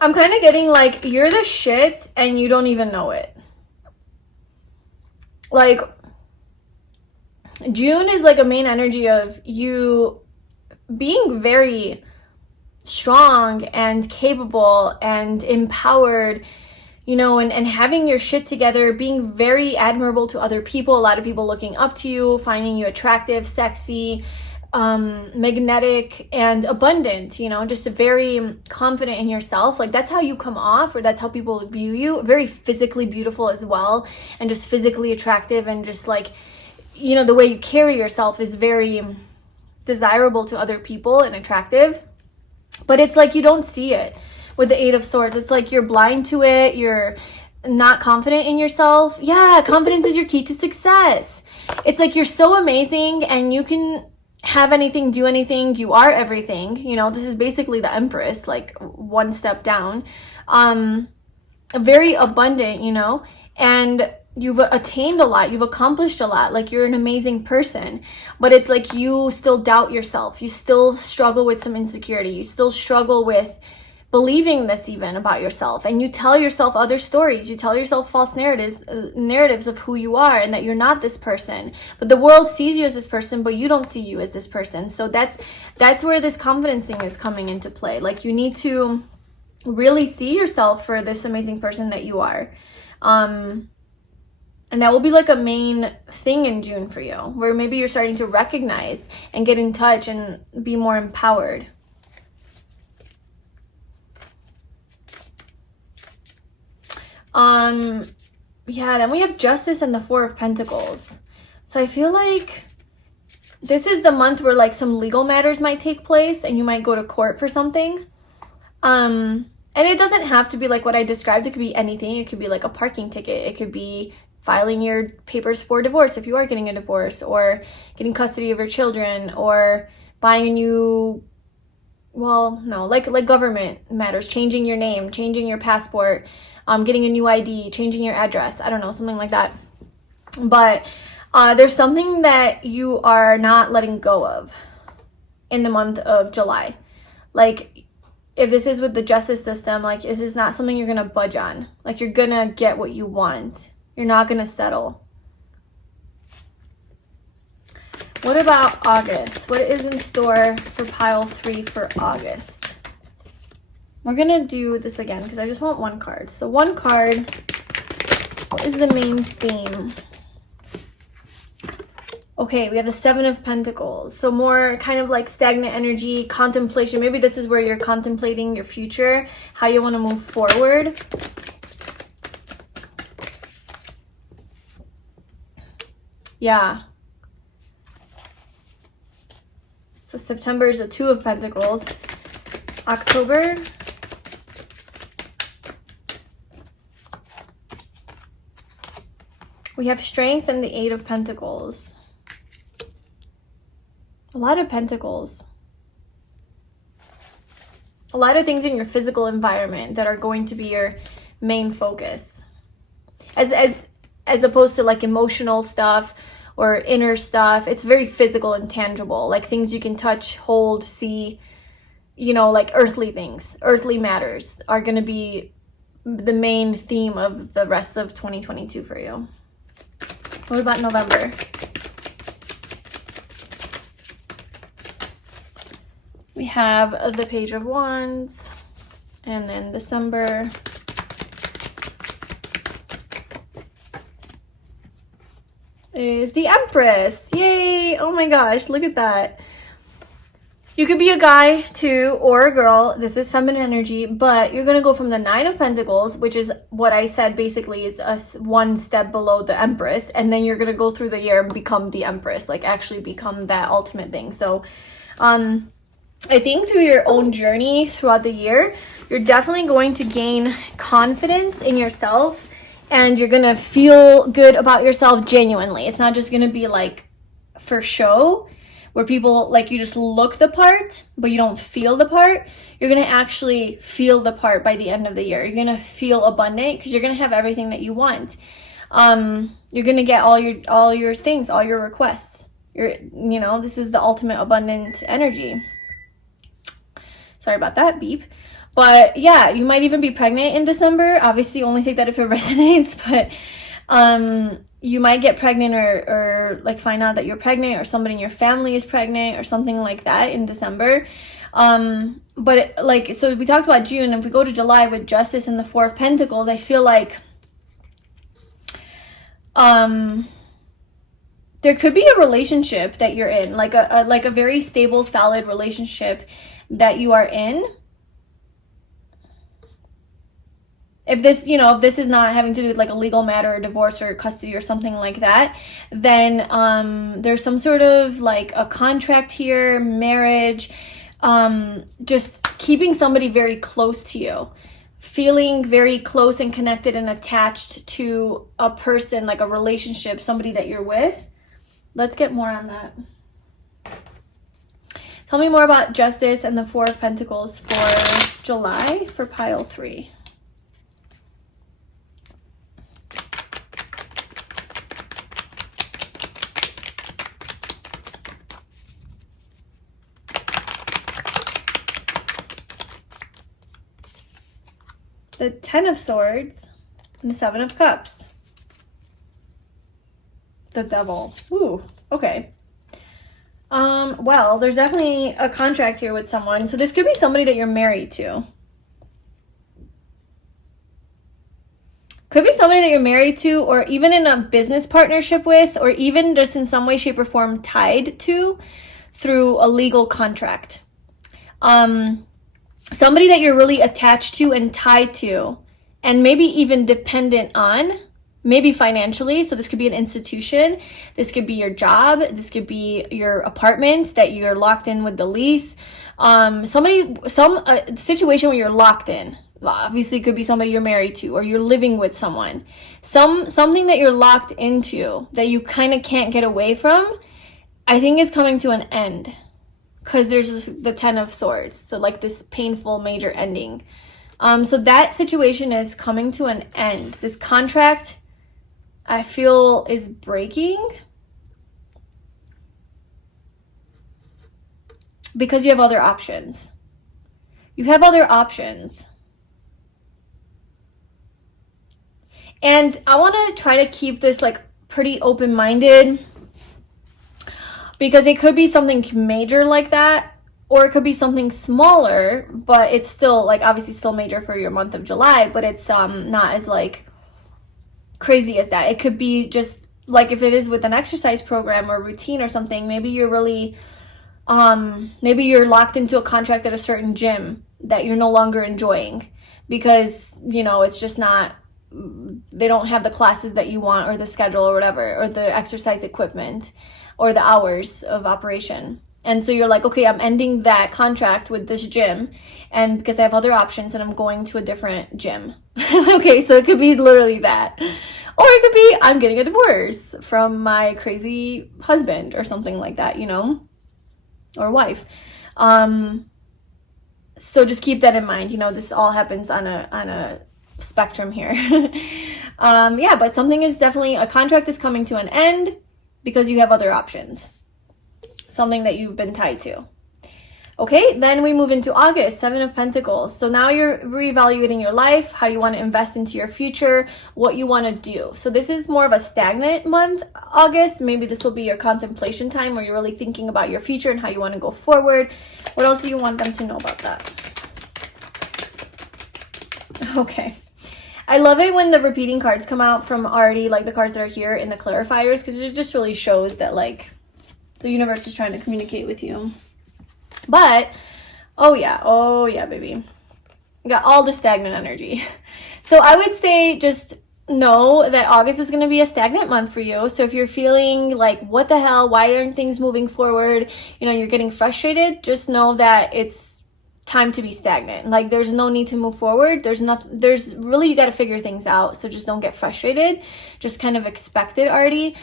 I'm kind of getting like you're the shit and you don't even know it. Like June is like a main energy of you being very strong and capable and empowered, you know, and having your shit together, being very admirable to other people, a lot of people looking up to you, finding you attractive, sexy, magnetic, and abundant, you know, just very confident in yourself. Like that's how you come off, or that's how people view you. Very physically beautiful as well, and just physically attractive, and just like, you know, the way you carry yourself is very desirable to other people and attractive. But it's like you don't see it with the 8 of Swords. It's like you're blind to it. You're not confident in yourself. Yeah, confidence is your key to success. It's like you're so amazing and you can have anything, do anything. You are everything. You know, this is basically the Empress, like one step down. Very abundant, you know, and you've attained a lot, you've accomplished a lot, like you're an amazing person, but it's like you still doubt yourself, you still struggle with some insecurity, you still struggle with believing this even about yourself, and you tell yourself other stories, you tell yourself false narratives of who you are and that you're not this person, but the world sees you as this person, but you don't see you as this person. So that's where this confidence thing is coming into play. Like you need to really see yourself for this amazing person that you are. And that will be like a main thing in June for you, where maybe you're starting to recognize and get in touch and be more empowered. Yeah, then we have Justice and the Four of Pentacles. So I feel like this is the month where like some legal matters might take place and you might go to court for something. And it doesn't have to be like what I described. It could be anything. It could be like a parking ticket. It could be filing your papers for divorce if you are getting a divorce, or getting custody of your children, or buying a new, well, no, like government matters, changing your name, changing your passport, getting a new ID, changing your address. I don't know, something like that. But there's something that you are not letting go of in the month of July. Like, if this is with the justice system, like, this is not something you're going to budge on. Like, you're going to get what you want. You're not going to settle. What about August? What is in store for pile 3 for August? We're going to do this again because I just want one card. So one card, what is the main theme? Okay, we have the Seven of Pentacles. So more kind of like stagnant energy, contemplation. Maybe this is where you're contemplating your future, how you want to move forward. Yeah. So September is the Two of Pentacles. October. We have Strength and the Eight of Pentacles. A lot of pentacles. A lot of things in your physical environment that are going to be your main focus. As opposed to like emotional stuff or inner stuff. It's very physical and tangible. Like things you can touch, hold, see. You know, like earthly things. Earthly matters are going to be the main theme of the rest of 2022 for you. What about November? We have the Page of Wands, and then December. Is the Empress. Yay! Oh my gosh, look at that. You could be a guy too, or a girl. This is feminine energy, but you're going to go from the Nine of Pentacles, which is what I said basically is one step below the Empress, and then you're going to go through the year and become the Empress, like actually become that ultimate thing. So, I think through your own journey throughout the year, you're definitely going to gain confidence in yourself, and you're going to feel good about yourself genuinely. It's not just going to be like for show, where people like you just look the part, but you don't feel the part. You're going to actually feel the part by the end of the year. You're going to feel abundant because you're going to have everything that you want. You're going to get all your things, all your requests. This is the ultimate abundant energy. Sorry about that, beep. But yeah, you might even be pregnant in December. Obviously, only take that if it resonates. But you might get pregnant or like find out that you're pregnant, or somebody in your family is pregnant or something like that in December. But so we talked about June. If we go to July with Justice and the Four of Pentacles, I feel like there could be a relationship that you're in, like a very stable, solid relationship that you are in. If this is not having to do with like a legal matter or divorce or custody or something like that, then there's some sort of like a contract here, marriage, just keeping somebody very close to you, feeling very close and connected and attached to a person, like a relationship, somebody that you're with. Let's get more on that. Tell me more about Justice and the Four of Pentacles for July for pile 3. the Ten of Swords, and the Seven of Cups. The Devil. Ooh, okay. Well, there's definitely a contract here with someone. So this could be somebody that you're married to. Could be somebody that you're married to, or even in a business partnership with, or even just in some way, shape, or form tied to through a legal contract. Somebody that you're really attached to and tied to, and maybe even dependent on, maybe financially. So this could be an institution, this could be your job, this could be your apartment that you're locked in with the lease. Some situation where you're locked in. Obviously it could be somebody you're married to, or you're living with someone. Something that you're locked into that you kind of can't get away from, I think is coming to an end. Because there's the Ten of Swords. So like this painful major ending. So that situation is coming to an end. This contract, I feel, is breaking. Because you have other options. You have other options. And I want to try to keep this like pretty open-minded, because it could be something major like that, or it could be something smaller, but it's still like obviously still major for your month of July, but it's not as like crazy as that. It could be just like if it is with an exercise program or routine or something, maybe you're really maybe you're locked into a contract at a certain gym that you're no longer enjoying because, you know, it's just not, they don't have the classes that you want, or the schedule or whatever, or the exercise equipment or the hours of operation. And so you're like, okay, I'm ending that contract with this gym, and because I have other options, and I'm going to a different gym. Okay, so it could be literally that. Or it could be I'm getting a divorce from my crazy husband or something like that, you know, or wife. So just keep that in mind. You know, this all happens on a spectrum here. Yeah, but something is definitely, a contract is coming to an end because you have other options. Something that you've been tied to. Okay, then we move into August, Seven of Pentacles. So now you're reevaluating your life, how you want to invest into your future, what you want to do. So this is more of a stagnant month, August. Maybe this will be your contemplation time where you're really thinking about your future and how you want to go forward. What else do you want them to know about that? Okay. I love it when the repeating cards come out from already, like the cards that are here in the clarifiers, because it just really shows that like the universe is trying to communicate with you. But, oh yeah, baby. You got all the stagnant energy. So I would say just know that August is going to be a stagnant month for you. So if you're feeling like, what the hell, why aren't things moving forward? You know, you're getting frustrated, just know that it's time to be stagnant. Like there's no need to move forward. There's really, you got to figure things out. So just don't get frustrated. Just kind of expect it already.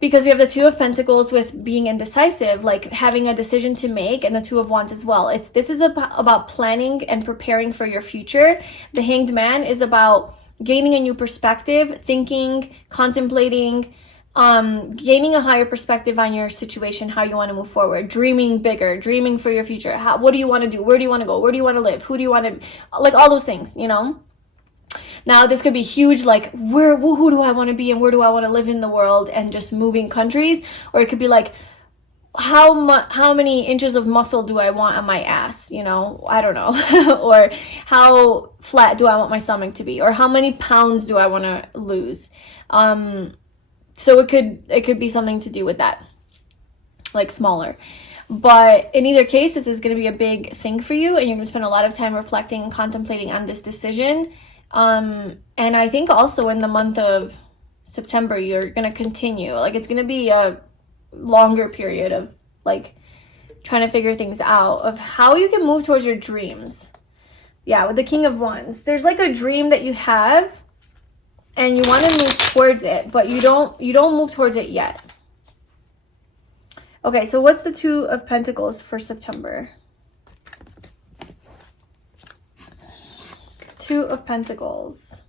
Because we have the Two of Pentacles with being indecisive, like having a decision to make, and the Two of Wands as well. This is about planning and preparing for your future. The Hanged Man is about gaining a new perspective, thinking, contemplating, gaining a higher perspective on your situation, how you want to move forward, dreaming bigger, dreaming for your future. What do you want to do? Where do you want to go? Where do you want to live? Who do you want to, like all those things, you know? Now, this could be huge, like, who do I want to be and where do I want to live in the world, and just moving countries. Or it could be like, how many inches of muscle do I want on my ass, you know? I don't know. Or how flat do I want my stomach to be? Or how many pounds do I want to lose? So it could be something to do with that, like smaller. But in either case, this is going to be a big thing for you, and you're going to spend a lot of time reflecting and contemplating on this decision. And I think also in the month of September, you're going to continue. Like it's going to be a longer period of like trying to figure things out of how you can move towards your dreams. Yeah, with the King of Wands, there's like a dream that you have and you want to move towards it, but you don't move towards it yet. Okay, so what's the Two of Pentacles for September? Two of Pentacles.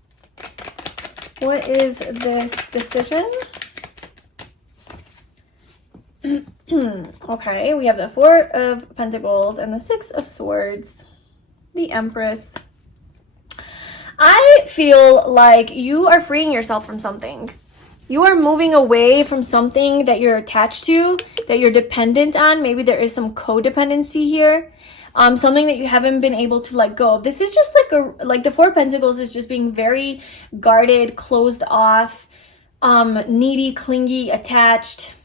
What is this decision? Okay, we have the Four of Pentacles and the Six of Swords, the Empress. I feel like you are freeing yourself from something. You are moving away from something that you're attached to, that you're dependent on. Maybe there is some codependency here. Something that you haven't been able to let go of. This is just like the Four of Pentacles is just being very guarded, closed off, needy, clingy, attached,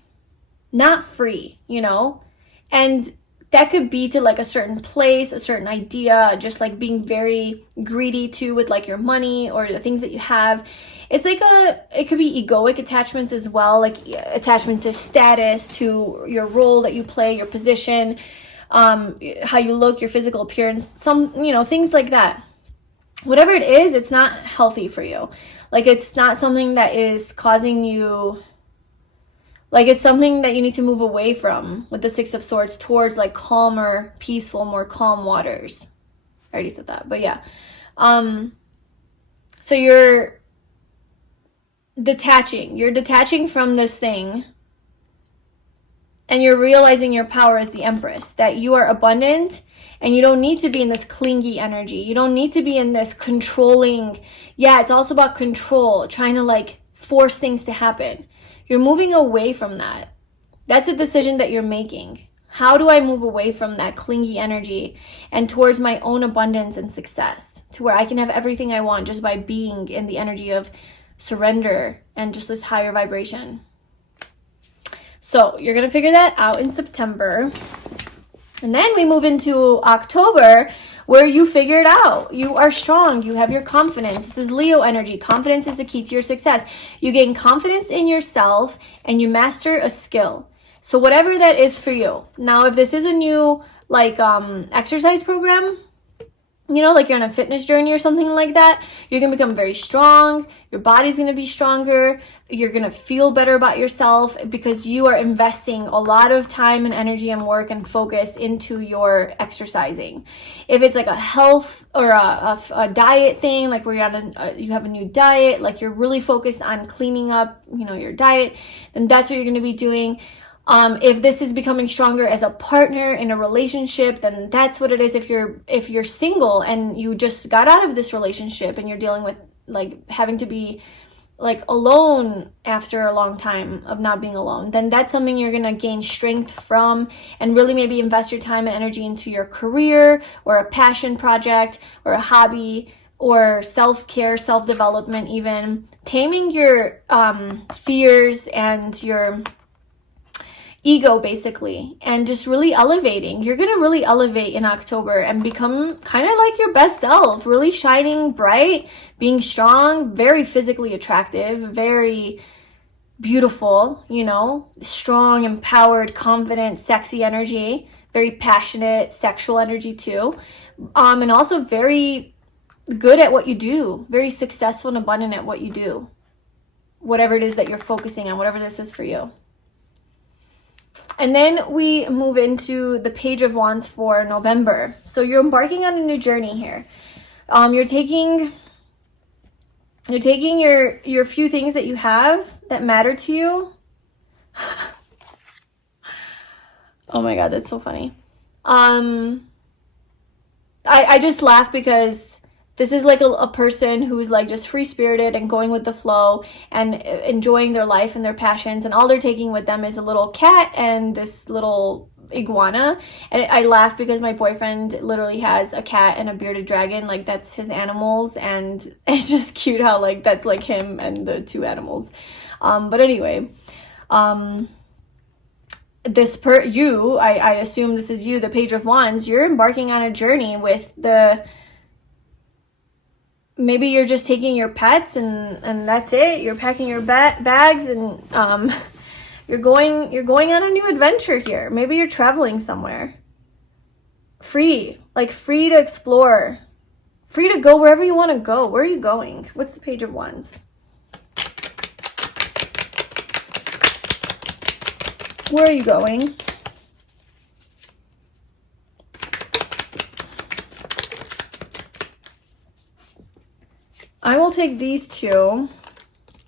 not free, you know? And that could be to like a certain place, a certain idea, just like being very greedy too with like your money or the things that you have. It's like it could be egoic attachments as well, like attachment to status, to your role that you play, your position, how you look, your physical appearance, some, you know, things like that. Whatever it is, it's not healthy for you. Like, it's not something that is causing you, like, it's something that you need to move away from with the Six of Swords towards like calmer, peaceful, more calm waters. I already said that, but yeah. So you're detaching from this thing, and you're realizing your power as the Empress, that you are abundant and you don't need to be in this clingy energy. You don't need to be in this controlling. Yeah, it's also about control, trying to like force things to happen. You're moving away from that. That's a decision that you're making. How do I move away from that clingy energy and towards my own abundance and success, to where I can have everything I want just by being in the energy of surrender and just this higher vibration? So you're going to figure that out in September. And then we move into October, where you figure it out. You are strong. You have your confidence. This is Leo energy. Confidence is the key to your success. You gain confidence in yourself and you master a skill. So whatever that is for you. Now, if this is a new like exercise program, you know, like you're on a fitness journey or something like that, you're going to become very strong. Your body's going to be stronger. You're going to feel better about yourself because you are investing a lot of time and energy and work and focus into your exercising. If it's like a health or a diet thing, like where you're on you have a new diet, like you're really focused on cleaning up, you know, your diet, then that's what you're going to be doing. If this is becoming stronger as a partner in a relationship, then that's what it is. If you're single and you just got out of this relationship and you're dealing with like having to be like alone after a long time of not being alone, then that's something you're going to gain strength from, and really maybe invest your time and energy into your career or a passion project or a hobby or self-care, self-development, even taming your fears and your ego, basically, and just really elevating. You're gonna really elevate in October and become kind of like your best self, really shining bright, being strong, very physically attractive, very beautiful, you know, strong, empowered, confident, sexy energy, very passionate, sexual energy too, and also very good at what you do, very successful and abundant at what you do, whatever it is that you're focusing on, whatever this is for you. And then we move into the Page of Wands for November. So you're embarking on a new journey here. You're taking your few things that you have that matter to you. Oh my God, that's so funny. I just laugh because this is like a person who's like just free-spirited and going with the flow and enjoying their life and their passions, and all they're taking with them is a little cat and this little iguana. And I laugh because my boyfriend literally has a cat and a bearded dragon, like that's his animals, and it's just cute how like that's like him and the two animals. But anyway, I assume this is you, the Page of Wands. You're embarking on a journey with maybe you're just taking your pets and that's it. You're packing your bags and you're going on a new adventure here. Maybe you're traveling somewhere. Free to explore. Free to go wherever you want to go. Where are you going? What's the Page of Wands? Where are you going? I will take these two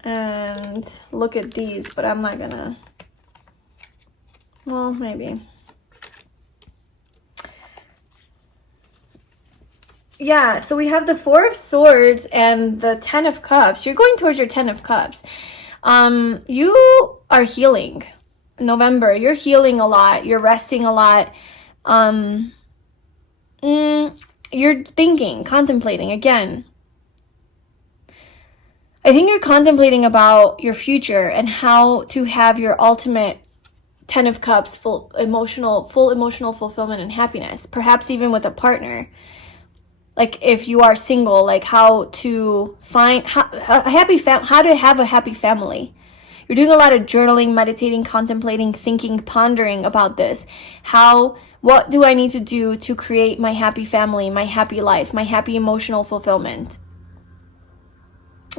and look at these, but I'm not gonna, well, maybe. yeah, so we have the Four of Swords and the Ten of Cups. You're going towards your Ten of Cups. You are healing. November, you're healing a lot. You're resting a lot. You're thinking, contemplating again. I think you're contemplating about your future and how to have your ultimate Ten of Cups, full emotional fulfillment and happiness, perhaps even with a partner. Like if you are single, like how to find how to have a happy family. You're doing a lot of journaling, meditating, contemplating, thinking, pondering about this. What do I need to do to create my happy family, my happy life, my happy emotional fulfillment?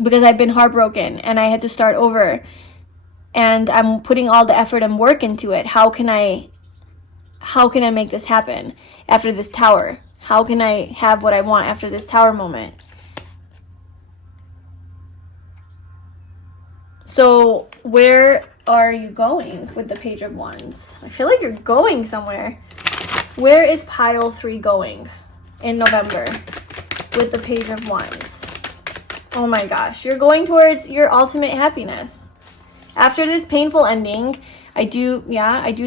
Because I've been heartbroken and I had to start over. And I'm putting all the effort and work into it. How can I make this happen after this tower? How can I have what I want after this tower moment? So where are you going with the Page of Wands? I feel like you're going somewhere. Where is pile 3 going in November with the Page of Wands? Oh my gosh, you're going towards your ultimate happiness. After this painful ending, I do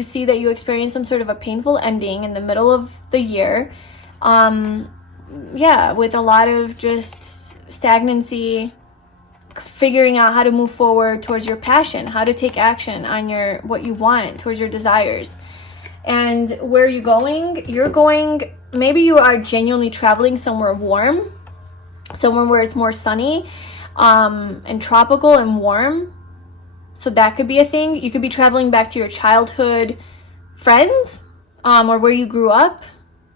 see that you experience some sort of a painful ending in the middle of the year. With a lot of just stagnancy, figuring out how to move forward towards your passion, how to take action on what you want, towards your desires. And where are you going? You're going, maybe you are genuinely traveling somewhere warm, somewhere where it's more sunny, and tropical and warm. So that could be a thing. You could be traveling back to your childhood friends, or where you grew up,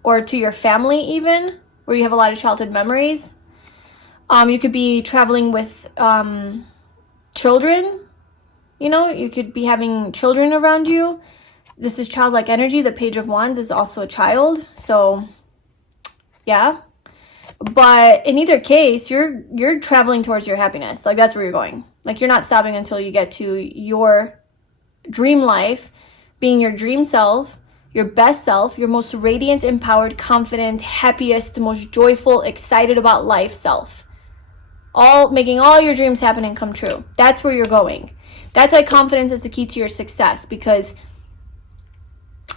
or to your family even, where you have a lot of childhood memories. You could be traveling with children. You could be having children around you. This is childlike energy. The Page of Wands is also a child. So, yeah. But in either case, you're traveling towards your happiness. Like, that's where you're going. Like, you're not stopping until you get to your dream life, being your dream self, your best self, your most radiant, empowered, confident, happiest, most joyful, excited about life self. Making all your dreams happen and come true. That's where you're going. That's why confidence is the key to your success, because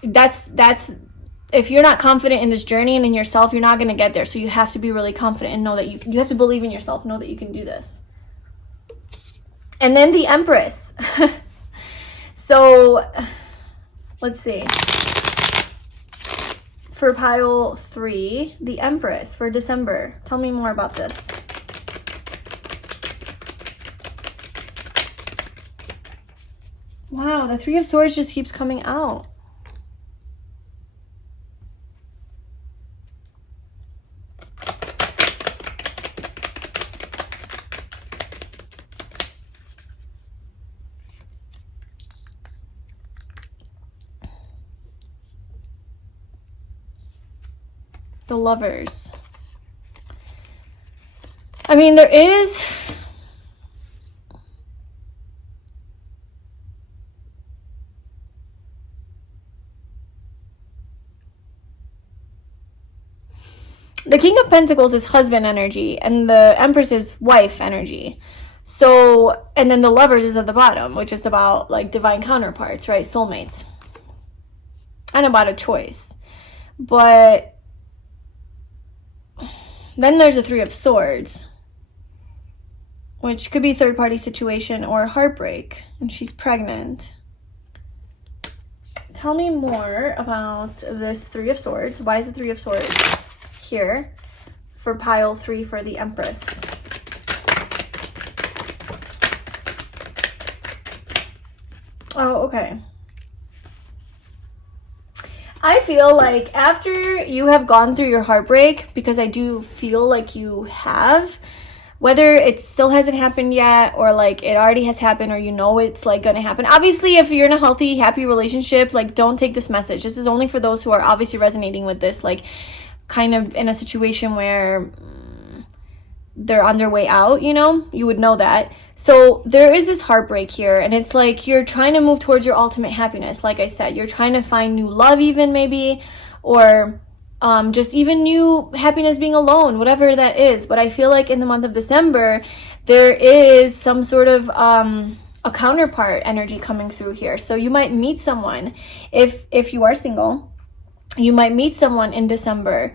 that's if you're not confident in this journey and in yourself, you're not going to get there. So you have to be really confident and know that you have to believe in yourself, know that you can do this. And then the Empress. So let's see. For pile 3, the Empress for December. Tell me more about this. Wow, the Three of Swords just keeps coming out. The Lovers. I mean, there is... The King of Pentacles is husband energy, and the Empress is wife energy. So, and then the Lovers is at the bottom, which is about, like, divine counterparts, right? Soulmates. And about a choice. But then there's the Three of Swords, which could be third-party situation or heartbreak, and she's pregnant. Tell me more about this Three of Swords. Why is the Three of Swords here for pile 3 for the Empress? Oh, okay. I feel like after you have gone through your heartbreak, because I do feel like you have, whether it still hasn't happened yet or like it already has happened or you know it's like gonna happen. Obviously, if you're in a healthy, happy relationship, like don't take this message. This is only for those who are obviously resonating with this, like kind of in a situation where they're on their way out, you would know that. So there is this heartbreak here, and it's like you're trying to move towards your ultimate happiness. Like I said, you're trying to find new love even maybe, or just even new happiness being alone, whatever that is. But I feel like in the month of December, there is some sort of a counterpart energy coming through here. So you might meet someone, if you are single, you might meet someone in December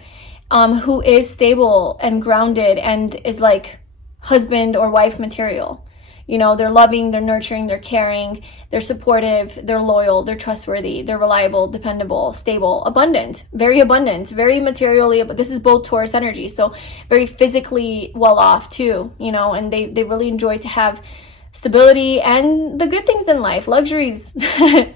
who is stable and grounded and is like husband or wife material. You know, they're loving, they're nurturing, they're caring, they're supportive, they're loyal, they're trustworthy, they're reliable, dependable, stable, abundant, very materially, but this is both Taurus energy, so very physically well off too, you know, and they really enjoy to have stability and the good things in life, luxuries,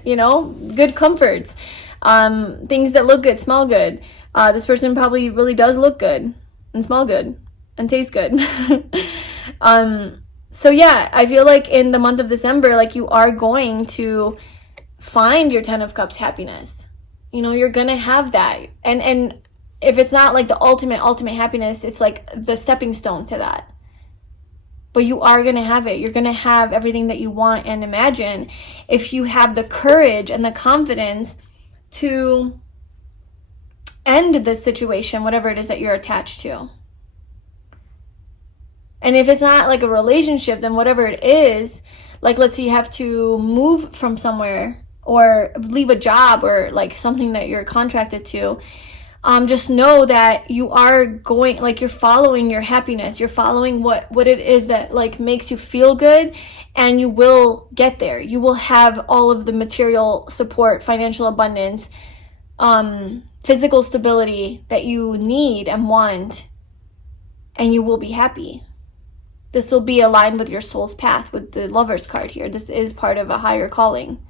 you know, good comforts, things that look good, smell good. This person probably really does look good and smell good and taste good. So yeah, I feel like in the month of December, like you are going to find your 10 of Cups happiness. You know, you're gonna have that. And if it's not like the ultimate happiness, it's like the stepping stone to that. But you are gonna have it. You're gonna have everything that you want and imagine if you have the courage and the confidence to end this situation, whatever it is that you're attached to. And if it's not like a relationship, then whatever it is, like let's say you have to move from somewhere or leave a job or like something that you're contracted to, just know that you are going, like you're following your happiness, you're following what it is that like makes you feel good, and you will get there. You will have all of the material support, financial abundance, physical stability that you need and want, and you will be happy. This will be aligned with your soul's path with the Lovers card here. This is part of a higher calling.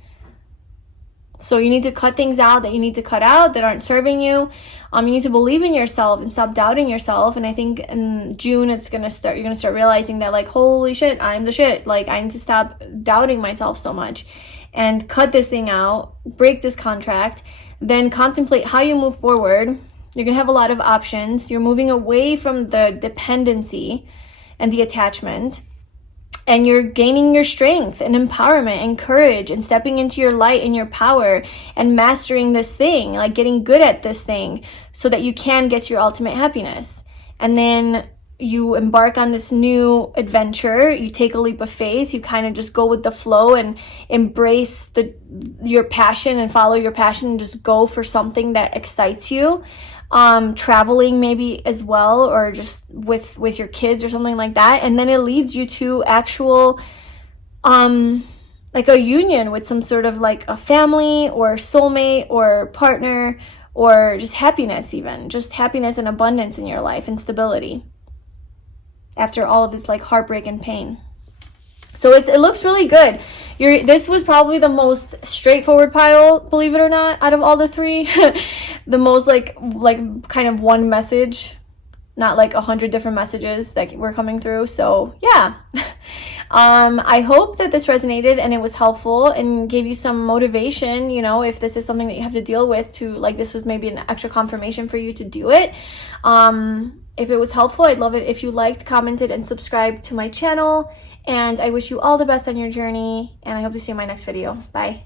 So you need to cut things out that you need to cut out that aren't serving you. You need to believe in yourself and stop doubting yourself. And I think in June, you're going to start realizing that like, holy shit, I'm the shit. Like I need to stop doubting myself so much and cut this thing out, break this contract, then contemplate how you move forward. You're going to have a lot of options. You're moving away from the dependency and the attachment, and you're gaining your strength and empowerment and courage and stepping into your light and your power and mastering this thing, like getting good at this thing so that you can get to your ultimate happiness. And then you embark on this new adventure. You take a leap of faith. You kind of just go with the flow and embrace your passion and follow your passion and just go for something that excites you. Traveling maybe as well, or just with your kids or something like that, and then it leads you to actual like a union with some sort of like a family or soulmate or partner, or just happiness, even just happiness and abundance in your life and stability after all of this like heartbreak and pain. So it looks really good. This was probably the most straightforward pile, believe it or not, out of all the three. The most like kind of one message, not like 100 different messages that were coming through. So yeah. I hope that this resonated and it was helpful and gave you some motivation, you know, if this is something that you have to deal with, to like, this was maybe an extra confirmation for you to do it. If it was helpful, I'd love it if you liked, commented, and subscribed to my channel. And I wish you all the best on your journey, and I hope to see you in my next video. Bye.